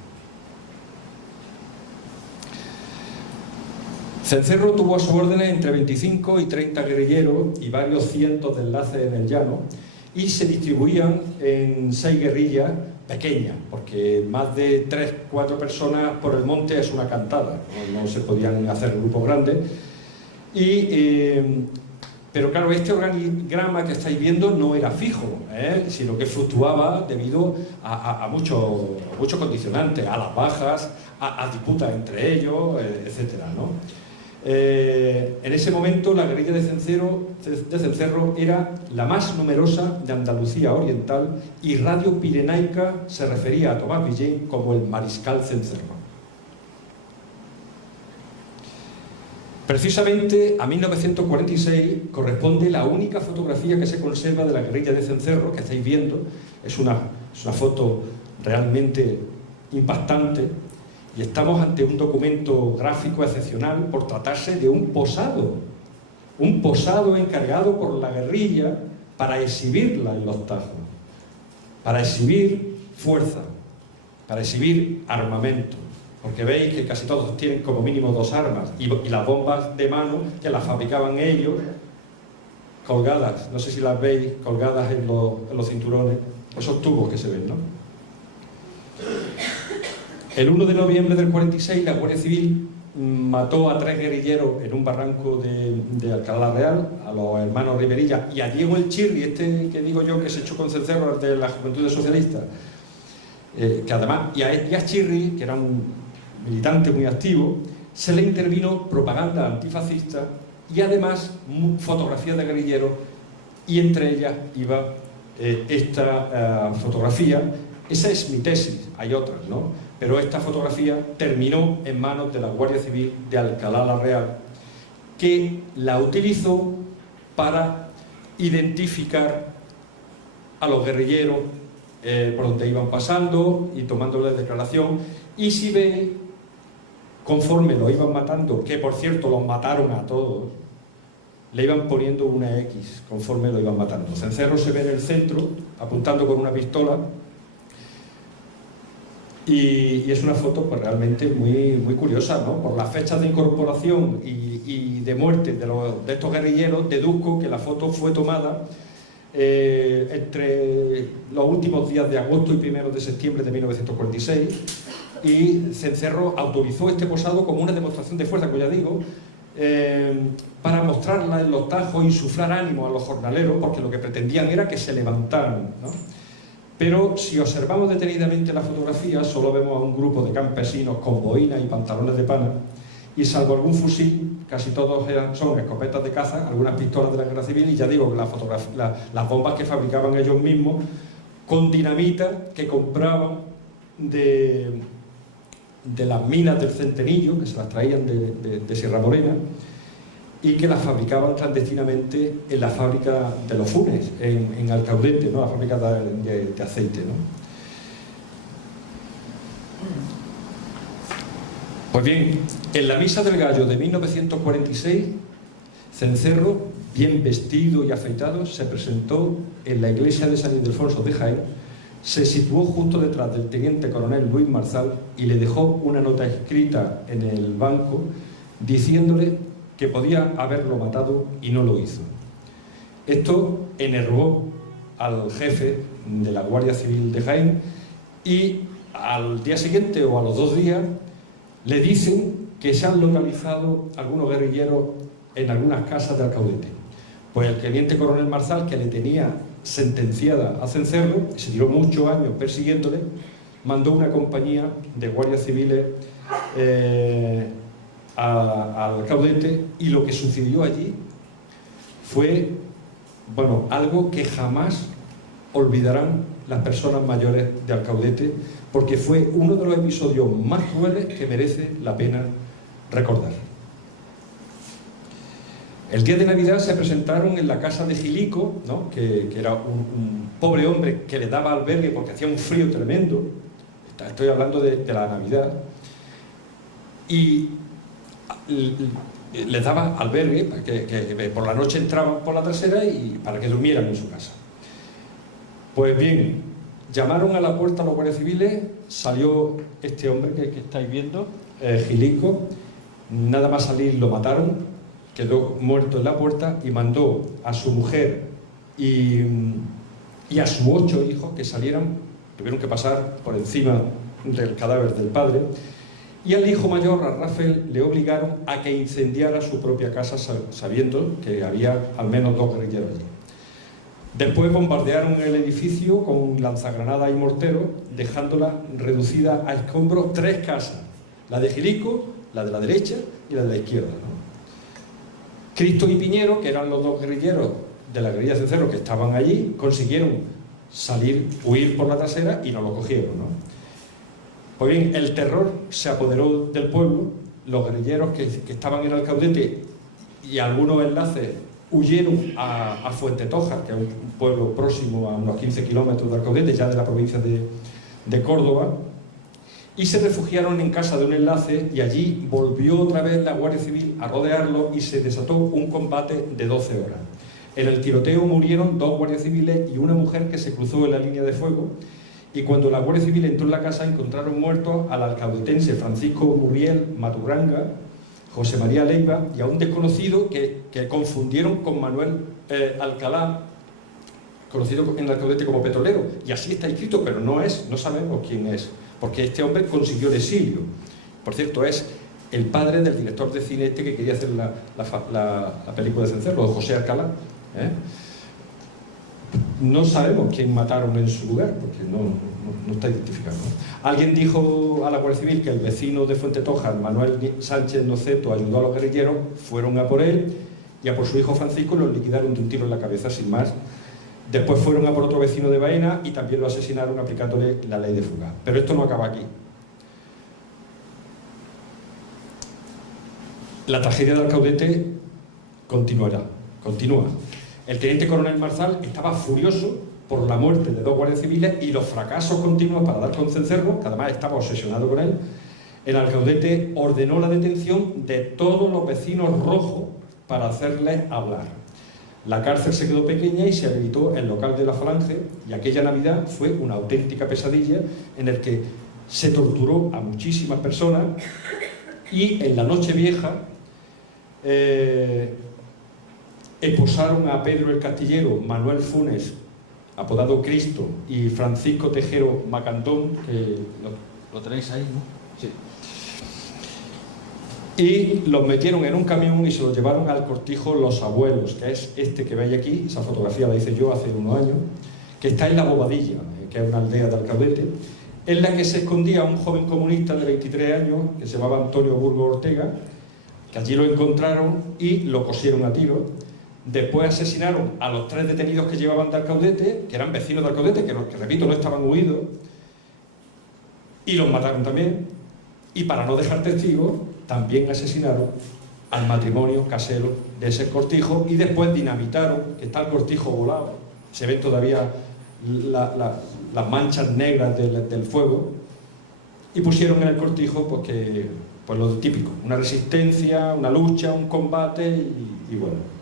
Cencerro tuvo a sus órdenes entre 25 y 30 guerrilleros y varios cientos de enlaces en el llano, y se distribuían en 6 guerrillas pequeñas, porque más de 3 o 4 personas por el monte es una cantada, no se podían hacer grupos grandes. Pero claro, este organigrama que estáis viendo no era fijo, sino que fluctuaba debido a muchos condicionantes, a las bajas, a disputas entre ellos, etc., ¿no? En ese momento la guerrilla de Cencerro era la más numerosa de Andalucía Oriental, y Radio Pirenaica se refería a Tomás Villén como el Mariscal Cencerro. Precisamente a 1946 corresponde la única fotografía que se conserva de la guerrilla de Cencerro, que estáis viendo. Es una foto realmente impactante, y estamos ante un documento gráfico excepcional por tratarse de un posado encargado por la guerrilla para exhibirla en los Tajos, para exhibir fuerza, para exhibir armamento. Porque veis que casi todos tienen como mínimo 2 armas, y las bombas de mano que las fabricaban ellos, colgadas, no sé si las veis, colgadas en los cinturones, esos tubos que se ven, ¿no? El 1 de noviembre del 46 la Guardia Civil mató a 3 guerrilleros en un barranco de Alcalá Real, a los hermanos Riverilla, y a Diego el Chirri, este que digo yo que se echó con Cencerro de la Juventud Socialista, que además, y a Chirri, que era un militante muy activo, se le intervino propaganda antifascista y además fotografías de guerrilleros, y entre ellas iba esta fotografía. Esa es mi tesis, hay otras, ¿no? Pero esta fotografía terminó en manos de la Guardia Civil de Alcalá la Real, que la utilizó para identificar a los guerrilleros por donde iban pasando y tomándoles declaración. Y si veis, conforme los iban matando, que por cierto los mataron a todos, le iban poniendo una X conforme lo iban matando. Cencerro se ve en el centro, apuntando con una pistola, Y es una foto pues realmente muy curiosa, ¿no? Por las fechas de incorporación y de muerte de estos guerrilleros, deduzco que la foto fue tomada entre los últimos días de agosto y 1 de septiembre de 1946, y Cencerro autorizó este posado como una demostración de fuerza, como ya digo, para mostrarla en los tajos, insuflar ánimo a los jornaleros, porque lo que pretendían era que se levantaran, ¿no? Pero si observamos detenidamente la fotografía, solo vemos a un grupo de campesinos con boinas y pantalones de pana, y salvo algún fusil, casi todos son escopetas de caza, algunas pistolas de la guerra civil, y ya digo que las bombas que fabricaban ellos mismos con dinamita que compraban de las minas del Centenillo, que se las traían de Sierra Morena, y que las fabricaban clandestinamente en la fábrica de los Funes, en Alcaudete, ¿no? La fábrica de aceite, ¿no? Pues bien, en la Misa del Gallo de 1946, Cencerro, bien vestido y afeitado, se presentó en la iglesia de San Ildefonso de Jaén, se situó justo detrás del teniente coronel Luis Marzal y le dejó una nota escrita en el banco diciéndole que podía haberlo matado y no lo hizo. Esto enervó al jefe de la Guardia Civil de Jaén, y al día siguiente o a los 2 días le dicen que se han localizado algunos guerrilleros en algunas casas de Alcaudete. Pues el teniente coronel Marzal, que le tenía sentenciada a Cencerro, y se tiró muchos años persiguiéndole, mandó una compañía de guardias civiles al Alcaudete, y lo que sucedió allí fue, bueno, algo que jamás olvidarán las personas mayores de Alcaudete, porque fue uno de los episodios más crueles que merece la pena recordar. El día de Navidad se presentaron en la casa de Gilico, ¿no? que era un pobre hombre que le daba albergue porque hacía un frío tremendo. Estoy hablando de la Navidad. Y les daba albergue, que por la noche entraban por la trasera y para que durmieran en su casa. Pues bien, llamaron a la puerta a los guardias civiles, salió este hombre que estáis viendo, Gilico, nada más salir lo mataron, quedó muerto en la puerta, y mandó a su mujer y a sus 8 hijos que salieran, tuvieron que pasar por encima del cadáver del padre, y al hijo mayor, a Rafael, le obligaron a que incendiara su propia casa sabiendo que había al menos 2 guerrilleros allí. Después bombardearon el edificio con lanzagranadas y morteros, dejándola reducida a escombros 3 casas, la de Gilico, la de la derecha y la de la izquierda, ¿no? Cristo y Piñero, que eran los 2 guerrilleros de la guerrilla Cencerro que estaban allí, consiguieron huir por la trasera y no lo cogieron, ¿no? Pues bien, el terror se apoderó del pueblo, los guerrilleros que estaban en Alcaudete y algunos enlaces huyeron a Fuentetoja, que es un pueblo próximo a unos 15 kilómetros de Alcaudete, ya de la provincia de Córdoba, y se refugiaron en casa de un enlace, y allí volvió otra vez la Guardia Civil a rodearlo y se desató un combate de 12 horas. En el tiroteo murieron 2 guardias civiles y una mujer que se cruzó en la línea de fuego, y cuando la Guardia Civil entró en la casa encontraron muertos al alcaudetense Francisco Murriel Maturanga, José María Leiva y a un desconocido que confundieron con Manuel Alcalá, conocido en el Alcaudete como petrolero, y así está escrito, pero no sabemos quién es, porque este hombre consiguió el exilio. Por cierto, es el padre del director de cine que quería hacer la película de Cencerro, José Alcalá, ¿eh? No sabemos quién mataron en su lugar, porque no está identificado, ¿no? Alguien dijo a la Guardia Civil que el vecino de Fuentetoja, Manuel Sánchez Noceto, ayudó a los guerrilleros, fueron a por él y a por su hijo Francisco, los liquidaron de un tiro en la cabeza sin más. Después fueron a por otro vecino de Baena y también lo asesinaron aplicándole la ley de fuga. Pero esto no acaba aquí. La tragedia de Alcaudete continúa. El teniente coronel Marzal estaba furioso por la muerte de 2 guardias civiles y los fracasos continuos para dar con Cencerro, que además estaba obsesionado con él. El Alcaudete ordenó la detención de todos los vecinos rojos para hacerles hablar. La cárcel se quedó pequeña y se habilitó el local de la Falange, y aquella Navidad fue una auténtica pesadilla en el que se torturó a muchísimas personas y en la Nochevieja esposaron a Pedro el Castillero, Manuel Funes, apodado Cristo, y Francisco Tejero Macandón, que lo tenéis ahí, ¿no? Sí. Y los metieron en un camión y se los llevaron al cortijo Los Abuelos, que es este que veis aquí, esa fotografía la hice yo hace unos años, que está en La Bobadilla, que es una aldea de Alcaudete, en la que se escondía un joven comunista de 23 años, que se llamaba Antonio Burgos Ortega, que allí lo encontraron y lo cosieron a tiro. Después asesinaron a los 3 detenidos que llevaban de Alcaudete, que eran vecinos de Alcaudete, que repito, no estaban huidos, y los mataron también. Y para no dejar testigos, también asesinaron al matrimonio casero de ese cortijo y después dinamitaron, que está el cortijo volado, se ven todavía las manchas negras del fuego, y pusieron en el cortijo pues lo típico, una resistencia, una lucha, un combate y bueno.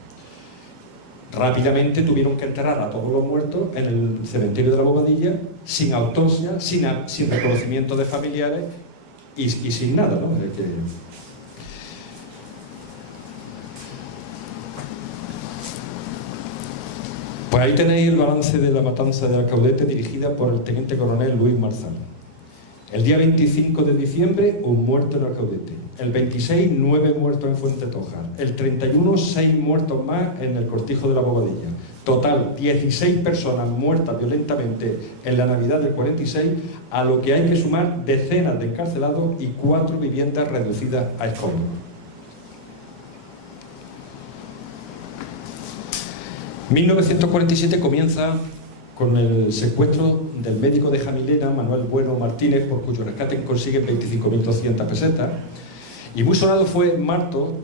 Rápidamente tuvieron que enterrar a todos los muertos en el cementerio de La Bobadilla, sin autopsia, sin reconocimiento de familiares y sin nada, ¿no? Pues ahí tenéis el balance de la matanza de Alcaudete, dirigida por el teniente coronel Luis Marzal. El día 25 de diciembre, un muerto en Alcaudete. El 26, 9 muertos en Fuentetoja. El 31, 6 muertos más en el cortijo de La Bobadilla. Total, 16 personas muertas violentamente en la Navidad del 46, a lo que hay que sumar decenas de encarcelados y 4 viviendas reducidas a escombros. En 1947 comienza con el secuestro del médico de Jamilena, Manuel Bueno Martínez, por cuyo rescate consigue 25.200 pesetas. Y muy sonado fue en marzo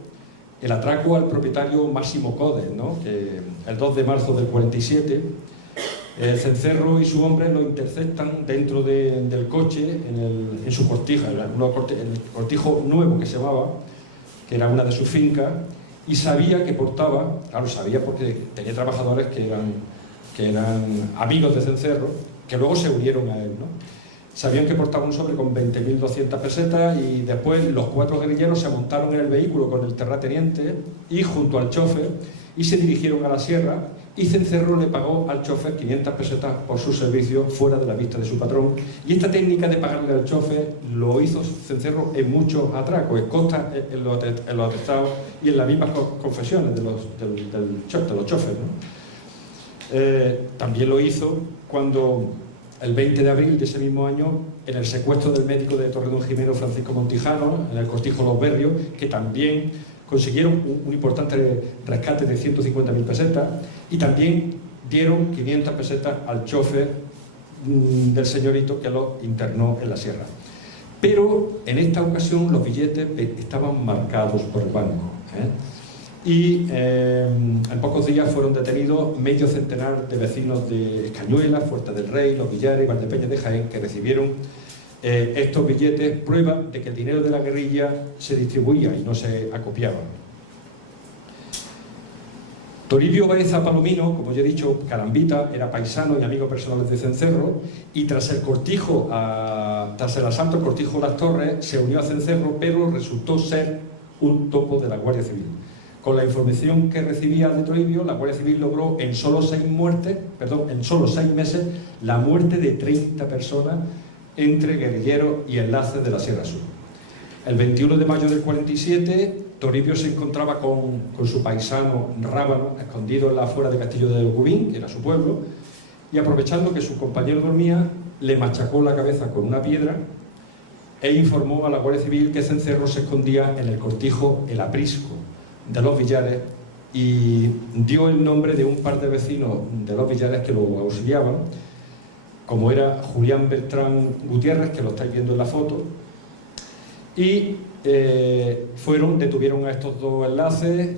el atraco al propietario Máximo Codes, ¿no? Que el 2 de marzo del 47, el cencerro y su hombre lo interceptan dentro del coche, en su cortijo, el cortijo nuevo que se llamaba, que era una de sus fincas, y sabía que portaba, claro, sabía porque tenía trabajadores que eran amigos de Cencerro, que luego se unieron a él, ¿no? Sabían que portaba un sobre con 20.200 pesetas y después los 4 guerrilleros se montaron en el vehículo con el terrateniente y junto al chofer y se dirigieron a la sierra, y Cencerro le pagó al chofer 500 pesetas por su servicio fuera de la vista de su patrón. Y esta técnica de pagarle al chofer lo hizo Cencerro en muchos atracos, consta en los atestados y en las mismas confesiones de los choferes, ¿no? También lo hizo cuando el 20 de abril de ese mismo año, en el secuestro del médico de Torredonjimeno Francisco Montijano, en el cortijo Los Berrios, que también consiguieron un importante rescate de 150.000 pesetas y también dieron 500 pesetas al chofer del señorito que lo internó en la sierra. Pero en esta ocasión los billetes estaban marcados por el banco, y en pocos días fueron detenidos medio centenar de vecinos de Escañuelas, Fuerte del Rey, Los Villares y Valdepeñas de Jaén, que recibieron estos billetes, prueba de que el dinero de la guerrilla se distribuía y no se acopiaba. Toribio Baeza Palomino, como ya he dicho, carambita, era paisano y amigo personal de Cencerro, y tras el asalto al cortijo Las Torres se unió a Cencerro, pero resultó ser un topo de la Guardia Civil. Con la información que recibía de Toribio, la Guardia Civil logró en solo 6 meses la muerte de 30 personas entre guerrilleros y enlaces de la Sierra Sur. El 21 de mayo del 47, Toribio se encontraba con su paisano Rábano, escondido en la afuera de Castillo de Cubín, que era su pueblo, y aprovechando que su compañero dormía, le machacó la cabeza con una piedra e informó a la Guardia Civil que Cencerro se escondía en el cortijo El Aprisco de Los Villares, y dio el nombre de un par de vecinos de Los Villares que lo auxiliaban, como era Julián Beltrán Gutiérrez, que lo estáis viendo en la foto, y detuvieron a estos 2 enlaces,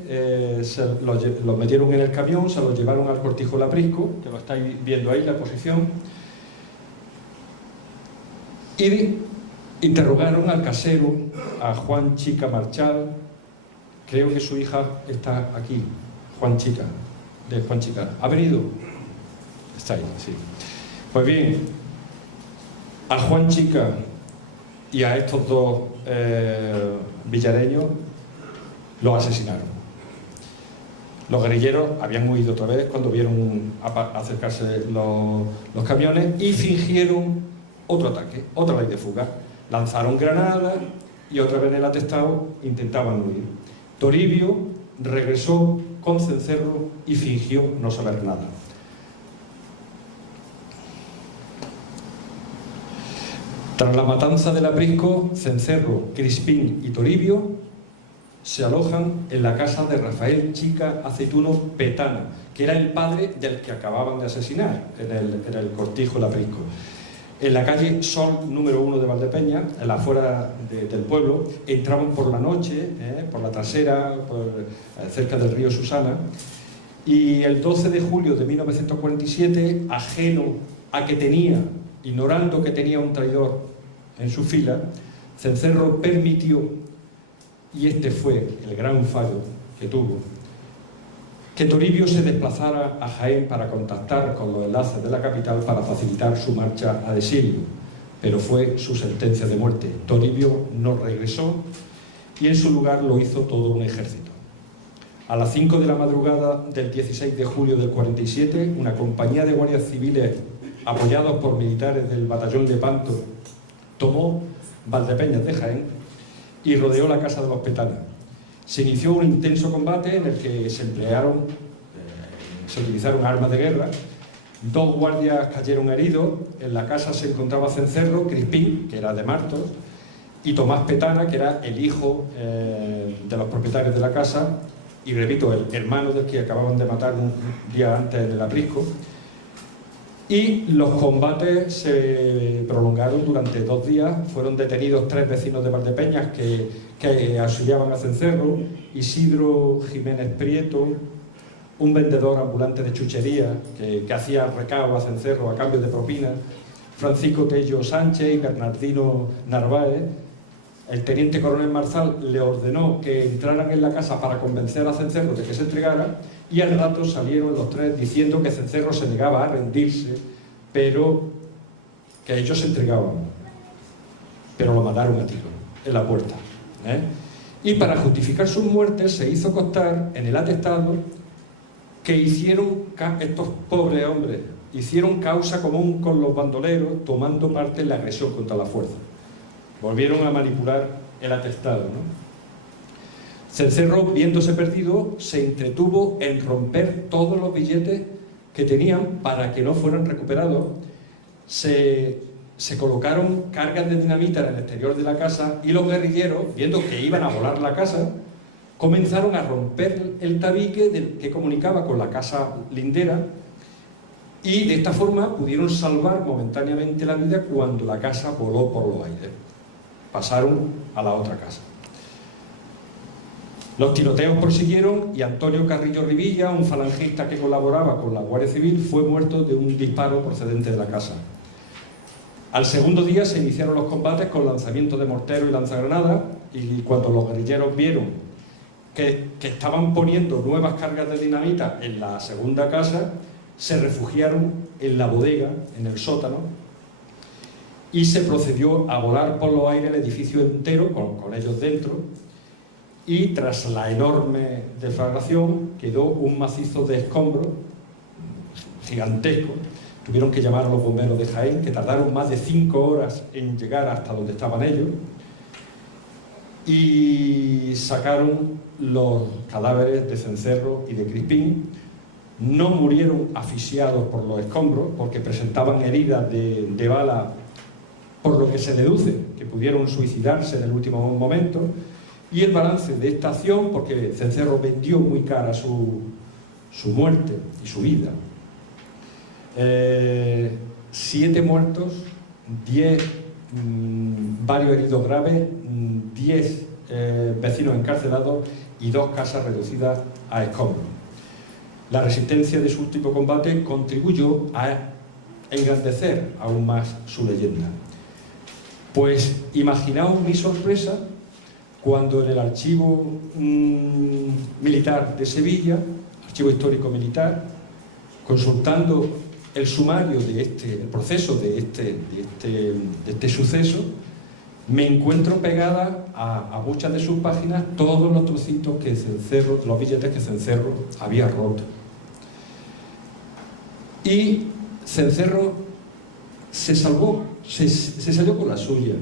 los metieron en el camión, se los llevaron al cortijo El Aprisco, que lo estáis viendo ahí, la posición, y interrogaron al casero, a Juan Chica Marchal. Creo que su hija está aquí, Juan Chica, de Juan Chica. ¿Ha venido? Está ahí, sí. Pues bien, a Juan Chica y a estos dos villareños los asesinaron. Los guerrilleros habían huido otra vez cuando vieron acercarse los camiones y fingieron otro ataque, otra ley de fuga. Lanzaron granadas y otra vez en el atestado intentaban huir. Toribio regresó con Cencerro y fingió no saber nada. Tras la matanza del Aprisco, Cencerro, Crispín y Toribio se alojan en la casa de Rafael Chica Aceituno Petana, que era el padre del que acababan de asesinar en el cortijo del Aprisco. En la calle Sol número 1 de Valdepeñas, en la afuera del pueblo, entraban por la noche, por la trasera, cerca del río Susana, y el 12 de julio de 1947, ajeno a que ignorando que tenía un traidor en su fila, Cencerro permitió, y este fue el gran fallo que tuvo, que Toribio se desplazara a Jaén para contactar con los enlaces de la capital para facilitar su marcha al exilio, pero fue su sentencia de muerte. Toribio no regresó y en su lugar lo hizo todo un ejército. A las 5 de la madrugada del 16 de julio del 47, una compañía de guardias civiles apoyados por militares del batallón Lepanto tomó Valdepeñas de Jaén y rodeó la casa de los Petana. Se inició un intenso combate en el que se utilizaron armas de guerra. 2 guardias cayeron heridos. En la casa se encontraba Cencerro, Crispín, que era de Martos, y Tomás Petana, que era el hijo de los propietarios de la casa, y repito, el hermano del que acababan de matar un día antes en el Aprisco. Y los combates se prolongaron durante 2 días. Fueron detenidos 3 vecinos de Valdepeñas que auxiliaban a Cencerro: Isidro Jiménez Prieto, un vendedor ambulante de chuchería que hacía recao a Cencerro a cambio de propina, Francisco Tello Sánchez y Bernardino Narváez. El teniente coronel Marzal le ordenó que entraran en la casa para convencer a Cencerro de que se entregara, y al rato salieron los 3 diciendo que Cencerro se negaba a rendirse, pero que ellos se entregaban. Pero lo mataron a tiro en la puerta. Y para justificar sus muertes se hizo constar en el atestado que estos pobres hombres hicieron causa común con los bandoleros, tomando parte en la agresión contra la fuerza. Volvieron a manipular el atestado, ¿no? Cencerro, viéndose perdido, se entretuvo en romper todos los billetes que tenían para que no fueran recuperados. Se colocaron cargas de dinamita en el exterior de la casa y los guerrilleros, viendo que iban a volar la casa, comenzaron a romper el tabique que comunicaba con la casa lindera, y de esta forma pudieron salvar momentáneamente la vida cuando la casa voló por los aires. Pasaron a la otra casa. Los tiroteos prosiguieron y Antonio Carrillo Rivilla, un falangista que colaboraba con la Guardia Civil, fue muerto de un disparo procedente de la casa. Al segundo día se iniciaron los combates con lanzamiento de mortero y lanzagranadas, y cuando los guerrilleros vieron que estaban poniendo nuevas cargas de dinamita en la segunda casa, se refugiaron en la bodega, en el sótano, y se procedió a volar por los aires el edificio entero con ellos dentro, y tras la enorme deflagración quedó un macizo de escombros gigantesco. Tuvieron que llamar a los bomberos de Jaén, que tardaron más de 5 horas en llegar hasta donde estaban ellos, y sacaron los cadáveres de Cencerro y de Crispín. No murieron asfixiados por los escombros, porque presentaban heridas de bala, por lo que se deduce que pudieron suicidarse en el último momento. Y el balance de esta acción, porque Cencerro vendió muy cara su muerte y su vida: 7 muertos, 10 varios heridos graves, 10 vecinos encarcelados y 2 casas reducidas a escombros. La resistencia de su último combate contribuyó a engrandecer aún más su leyenda. Pues imaginaos mi sorpresa cuando en el archivo militar de Sevilla, archivo histórico militar, consultando el sumario el proceso de este suceso, me encuentro pegada a muchas de sus páginas todos los trocitos que Cencerro, los billetes que Cencerro había roto. Y Cencerro se salvó, se salió con la suya,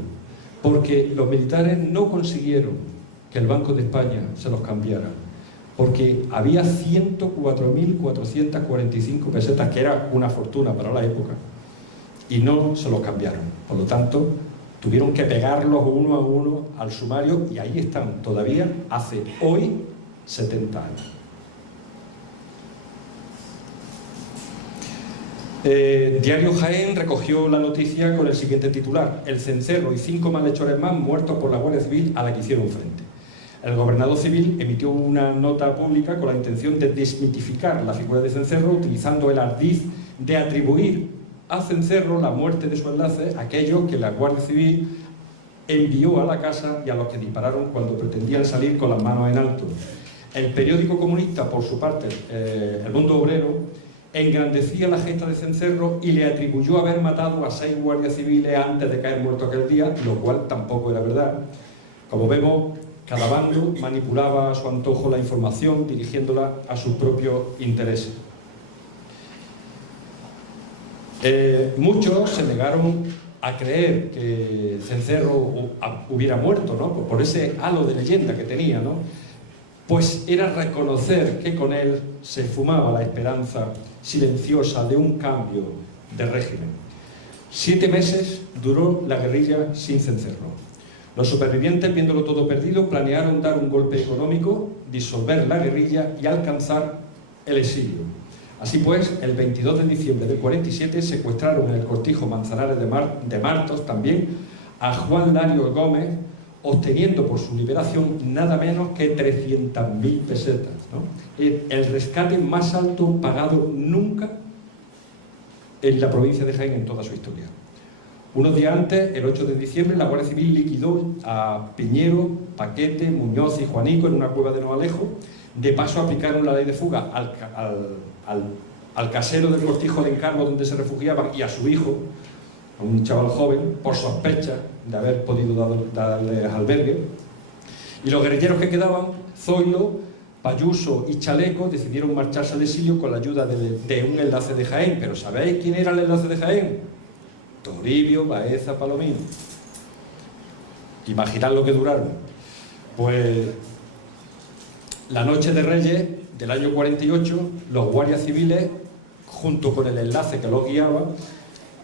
porque los militares no consiguieron que el Banco de España se los cambiara, porque había 104.445 pesetas, que era una fortuna para la época, y no se los cambiaron. Por lo tanto, tuvieron que pegarlos uno a uno al sumario, y ahí están todavía, hace hoy 70 años. Diario Jaén recogió la noticia con el siguiente titular: el Cencerro y 5 malhechores más muertos por la Guardia Civil a la que hicieron frente. El gobernador civil emitió una nota pública con la intención de desmitificar la figura de Cencerro, utilizando el ardid de atribuir a Cencerro la muerte de su enlace a aquellos que la Guardia Civil envió a la casa y a los que dispararon cuando pretendían salir con las manos en alto. El periódico comunista, por su parte, El Mundo Obrero, engrandecía la gesta de Cencerro y le atribuyó haber matado a 6 guardias civiles antes de caer muerto aquel día, lo cual tampoco era verdad. Como vemos, cada bando manipulaba a su antojo la información, dirigiéndola a sus propios intereses. Muchos se negaron a creer que Cencerro hubiera muerto, ¿no? Por ese halo de leyenda que tenía, ¿no? Pues era reconocer que con él se fumaba la esperanza silenciosa de un cambio de régimen. 7 meses duró la guerrilla sin Cencerro. Los supervivientes, viéndolo todo perdido, planearon dar un golpe económico, disolver la guerrilla y alcanzar el exilio. Así pues, el 22 de diciembre del 47 secuestraron en el cortijo Manzanares de Martos también a Juan Lario Gómez, obteniendo por su liberación nada menos que 300.000 pesetas, ¿no? El rescate más alto pagado nunca en la provincia de Jaén en toda su historia. Unos días antes, el 8 de diciembre, la Guardia Civil liquidó a Piñero, Paquete, Muñoz y Juanico en una cueva de Novalejo. De paso aplicaron la ley de fuga al casero del cortijo de encargo donde se refugiaban y a su hijo, a un chaval joven, por sospecha de haber podido darles albergue. Y los guerrilleros que quedaban, Zoilo, Payuso y Chaleco, decidieron marcharse al exilio con la ayuda de un enlace de Jaén. ¿Pero sabéis quién era el enlace de Jaén? Toribio Baeza Palomino. Imaginad lo que duraron. Pues la noche de Reyes del año 48, los guardias civiles, junto con el enlace que los guiaba,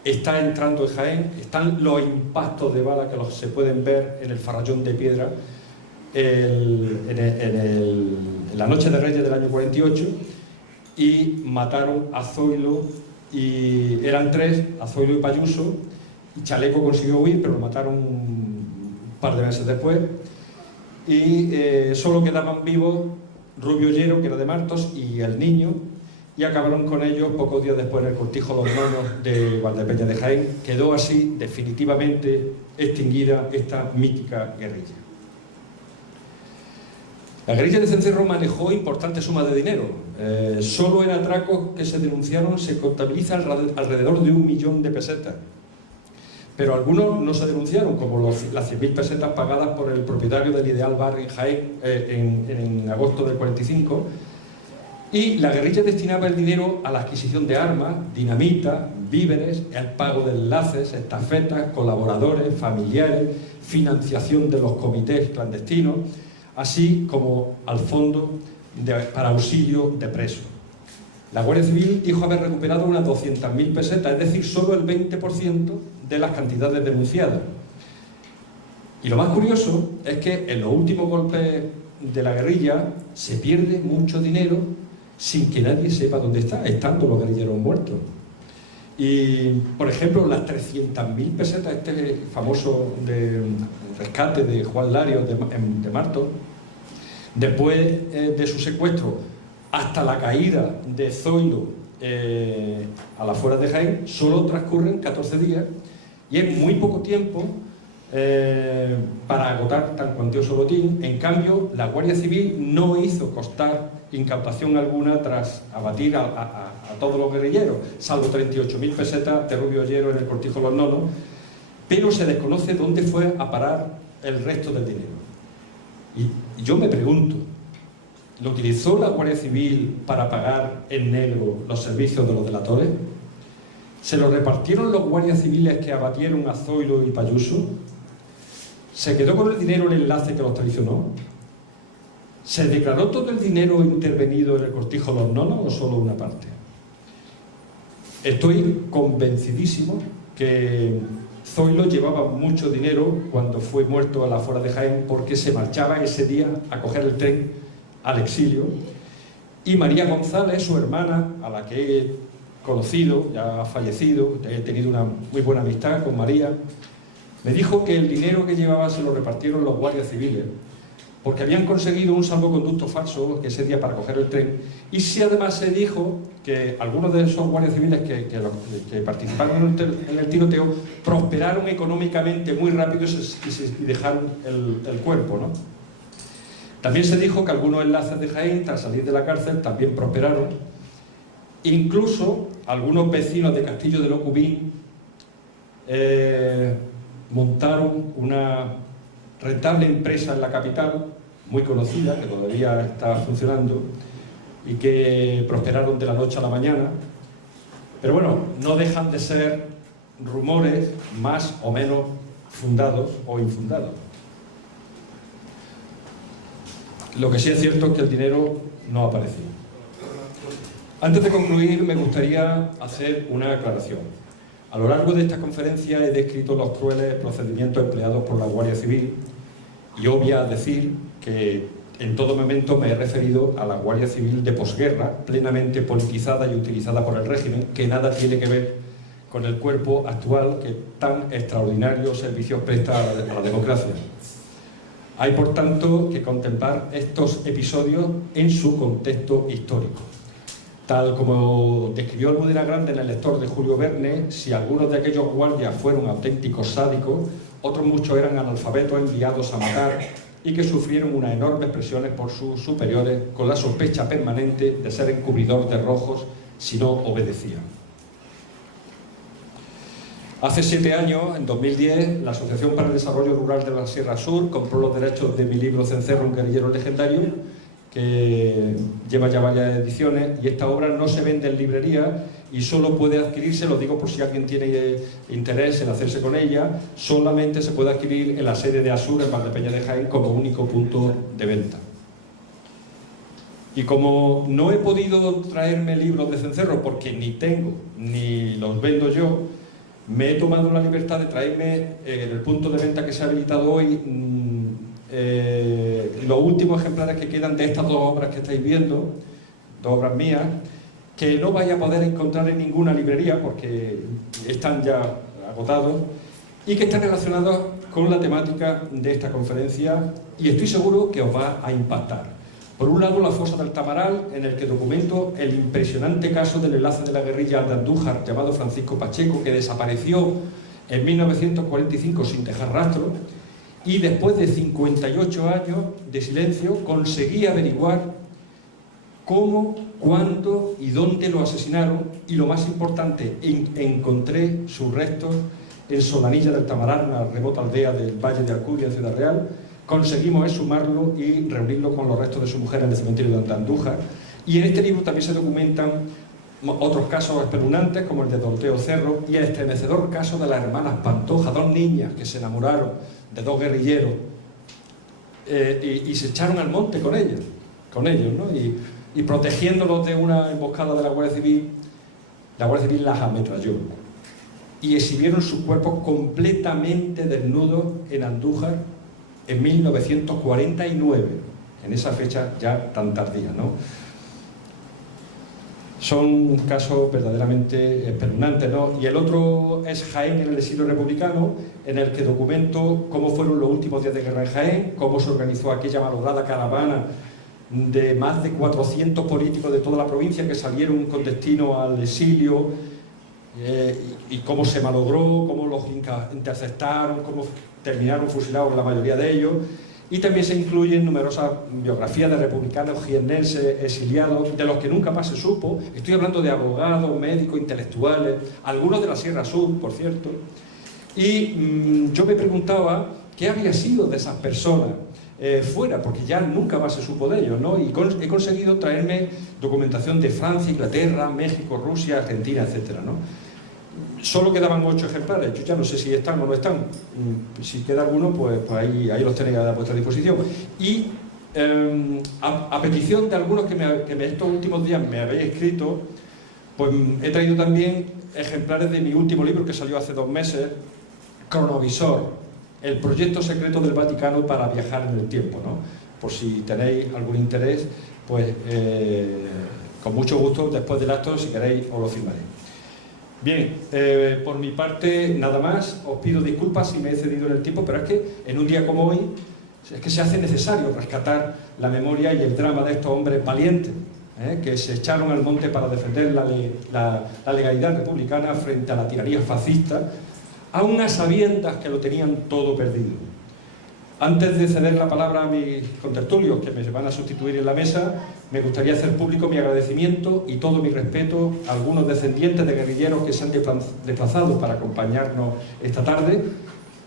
están entrando en Jaén. Están los impactos de bala que se pueden ver en el farallón de piedra en la noche de Reyes del año 48, y mataron a Zoilo, y eran 3, a Zoilo y Payuso, y Chaleco consiguió huir, pero lo mataron un par de meses después, y solo quedaban vivos Rubio Llero, que era de Martos, y el niño, y acabaron con ellos pocos días después en el cortijo Los Nonos de Valdepeña de Jaén. Quedó así definitivamente extinguida esta mítica guerrilla. La guerrilla de Cencerro manejó importantes sumas de dinero. Solo en atracos que se denunciaron se contabiliza alrededor de 1 millón de pesetas. Pero algunos no se denunciaron, como las 100.000 pesetas pagadas por el propietario del Ideal Bar en Jaén en agosto del 45. Y la guerrilla destinaba el dinero a la adquisición de armas, dinamita, víveres, el pago de enlaces, estafetas, colaboradores, familiares, financiación de los comités clandestinos, así como al fondo para auxilio de presos. La Guardia Civil dijo haber recuperado unas 200.000 pesetas, es decir, solo el 20% de las cantidades denunciadas. Y lo más curioso es que en los últimos golpes de la guerrilla se pierde mucho dinero sin que nadie sepa dónde está, estando los guerrilleros muertos. Y, por ejemplo, las 300.000 pesetas, este famoso rescate de Juan Lario de Martos, después de su secuestro hasta la caída de Zoilo a las afueras de Jaén, solo transcurren 14 días, y es muy poco tiempo para agotar tan cuantioso botín. En cambio, la Guardia Civil no hizo constar incautación alguna tras abatir a todos los guerrilleros, salvo 38.000 pesetas de Rubio Llero en el cortijo Los Nonos, pero se desconoce dónde fue a parar el resto del dinero. Y yo me pregunto, ¿lo utilizó la Guardia Civil para pagar en negro los servicios de los delatores? ¿Se lo repartieron los guardias civiles que abatieron a Zoilo y Payuso? ¿Se quedó con el dinero el enlace que los traicionó? ¿Se declaró todo el dinero intervenido en el cortijo de los nonos o solo una parte? Estoy convencidísimo que Zoilo llevaba mucho dinero cuando fue muerto a la afuera de Jaén, porque se marchaba ese día a coger el tren al exilio, y María González, su hermana, a la que he conocido, ya ha fallecido, he tenido una muy buena amistad con María, me dijo que el dinero que llevaba se lo repartieron los guardias civiles, porque habían conseguido un salvoconducto falso ese día para coger el tren, y si además se dijo que algunos de esos guardias civiles que participaron en el tiroteo prosperaron económicamente muy rápido y dejaron el cuerpo, ¿no? También se dijo que algunos enlaces de Jaén, tras salir de la cárcel, también prosperaron. Incluso algunos vecinos de Castillo de Locubín montaron una rentable empresa en la capital, muy conocida, que todavía está funcionando, y que prosperaron de la noche a la mañana. Pero bueno, no dejan de ser rumores más o menos fundados o infundados. Lo que sí es cierto es que el dinero no ha aparecido. Antes de concluir, me gustaría hacer una aclaración. A lo largo de esta conferencia he descrito los crueles procedimientos empleados por la Guardia Civil y obvia decir que en todo momento me he referido a la Guardia Civil de posguerra, plenamente politizada y utilizada por el régimen, que nada tiene que ver con el cuerpo actual que tan extraordinarios servicios presta a la democracia. Hay, por tanto, que contemplar estos episodios en su contexto histórico. Tal como describió Almudena Grande en El lector de Julio Verne, si algunos de aquellos guardias fueron auténticos sádicos, otros muchos eran analfabetos enviados a matar y que sufrieron unas enormes presiones por sus superiores con la sospecha permanente de ser encubridor de rojos si no obedecían. Hace 7 años, en 2010, la Asociación para el Desarrollo Rural de la Sierra Sur compró los derechos de mi libro Cencerro, un guerrillero legendario, que lleva ya varias ediciones, y esta obra no se vende en librería y solo puede adquirirse, lo digo por si alguien tiene interés en hacerse con ella, solamente se puede adquirir en la sede de Asur, en Valdepeñas de Jaén, como único punto de venta. Y como no he podido traerme libros de cencerro, porque ni tengo, ni los vendo yo, me he tomado la libertad de traerme en el punto de venta que se ha habilitado hoy los últimos ejemplares que quedan de estas dos obras que estáis viendo, dos obras mías, que no vais a poder encontrar en ninguna librería porque están ya agotados y que están relacionados con la temática de esta conferencia, y estoy seguro que os va a impactar. Por un lado, la fosa del Tamaral, en el que documento el impresionante caso del enlace de la guerrilla de Andújar llamado Francisco Pacheco, que desapareció en 1945 sin dejar rastro, y después de 58 años de silencio conseguí averiguar cómo, cuándo y dónde lo asesinaron, y lo más importante, encontré sus restos en Solanilla del Tamaral, una remota aldea del Valle de Alcudia, en Ciudad Real. Conseguimos exhumarlo y reunirlo con los restos de su mujer en el cementerio de Andújar. Y en este libro también se documentan otros casos espeluznantes, como el de Doroteo Cerro y el estremecedor caso de las hermanas Pantoja, dos niñas que se enamoraron de dos guerrilleros y se echaron al monte con ellos, ¿no? Y protegiéndolos de una emboscada de la Guardia Civil las ametralló y exhibieron sus cuerpos completamente desnudos en Andújar en 1949, en esa fecha ya tan tardía, ¿no? Son casos verdaderamente espeluznantes, ¿no? Y el otro es Jaén en el exilio republicano, en el que documento cómo fueron los últimos días de guerra en Jaén, cómo se organizó aquella malograda caravana de más de 400 políticos de toda la provincia que salieron con destino al exilio, y cómo se malogró, cómo los interceptaron, cómo terminaron fusilados la mayoría de ellos. Y también se incluyen numerosas biografías de republicanos jiennenses exiliados, de los que nunca más se supo. Estoy hablando de abogados, médicos, intelectuales, algunos de la Sierra Sur, por cierto. Y yo me preguntaba qué había sido de esas personas fuera, porque ya nunca más se supo de ellos, ¿no? Y he conseguido traerme documentación de Francia, Inglaterra, México, Rusia, Argentina, etcétera, ¿no? Solo quedaban 8 ejemplares, yo ya no sé si están o no están. Si queda alguno, pues ahí los tenéis a vuestra disposición. Y a petición de algunos que estos últimos días me habéis escrito, pues he traído también ejemplares de mi último libro que salió hace 2 meses, Cronovisor, el proyecto secreto del Vaticano para viajar en el tiempo, ¿no? Por si tenéis algún interés, pues con mucho gusto, después del acto, si queréis, os lo firmaré. Bien, por mi parte, nada más. Os pido disculpas si me he excedido en el tiempo, pero es que en un día como hoy, es que se hace necesario rescatar la memoria y el drama de estos hombres valientes, que se echaron al monte para defender la legalidad republicana frente a la tiranía fascista, aún a sabiendas que lo tenían todo perdido. Antes de ceder la palabra a mis contertulios, que me van a sustituir en la mesa, me gustaría hacer público mi agradecimiento y todo mi respeto a algunos descendientes de guerrilleros que se han desplazado para acompañarnos esta tarde,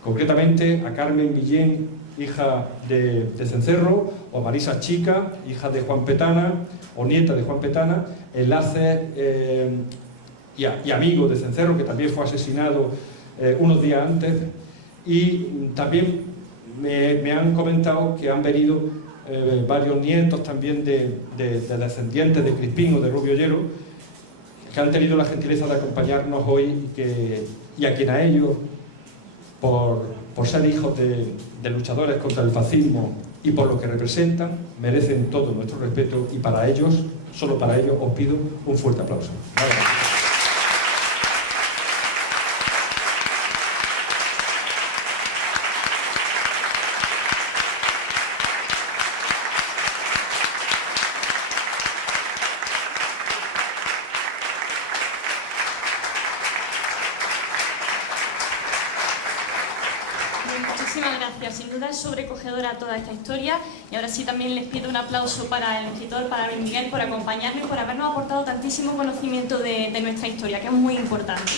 concretamente a Carmen Villén, hija de Cencerro, o a Marisa Chica, hija de Juan Petana, o nieta de Juan Petana, enlaces y amigo de Cencerro, que también fue asesinado unos días antes, y también me han comentado que han venido varios nietos también de descendientes de Crispín o de Rubio Ollero, que han tenido la gentileza de acompañarnos hoy y a quien a ellos, por ser hijos de luchadores contra el fascismo y por lo que representan, merecen todo nuestro respeto, y para ellos, solo para ellos, os pido un fuerte aplauso. Gracias. Muchísimas gracias. Sin duda es sobrecogedora toda esta historia, y ahora sí también les pido un aplauso para el escritor, para Luis Miguel, por acompañarnos y por habernos aportado tantísimo conocimiento de nuestra historia, que es muy importante.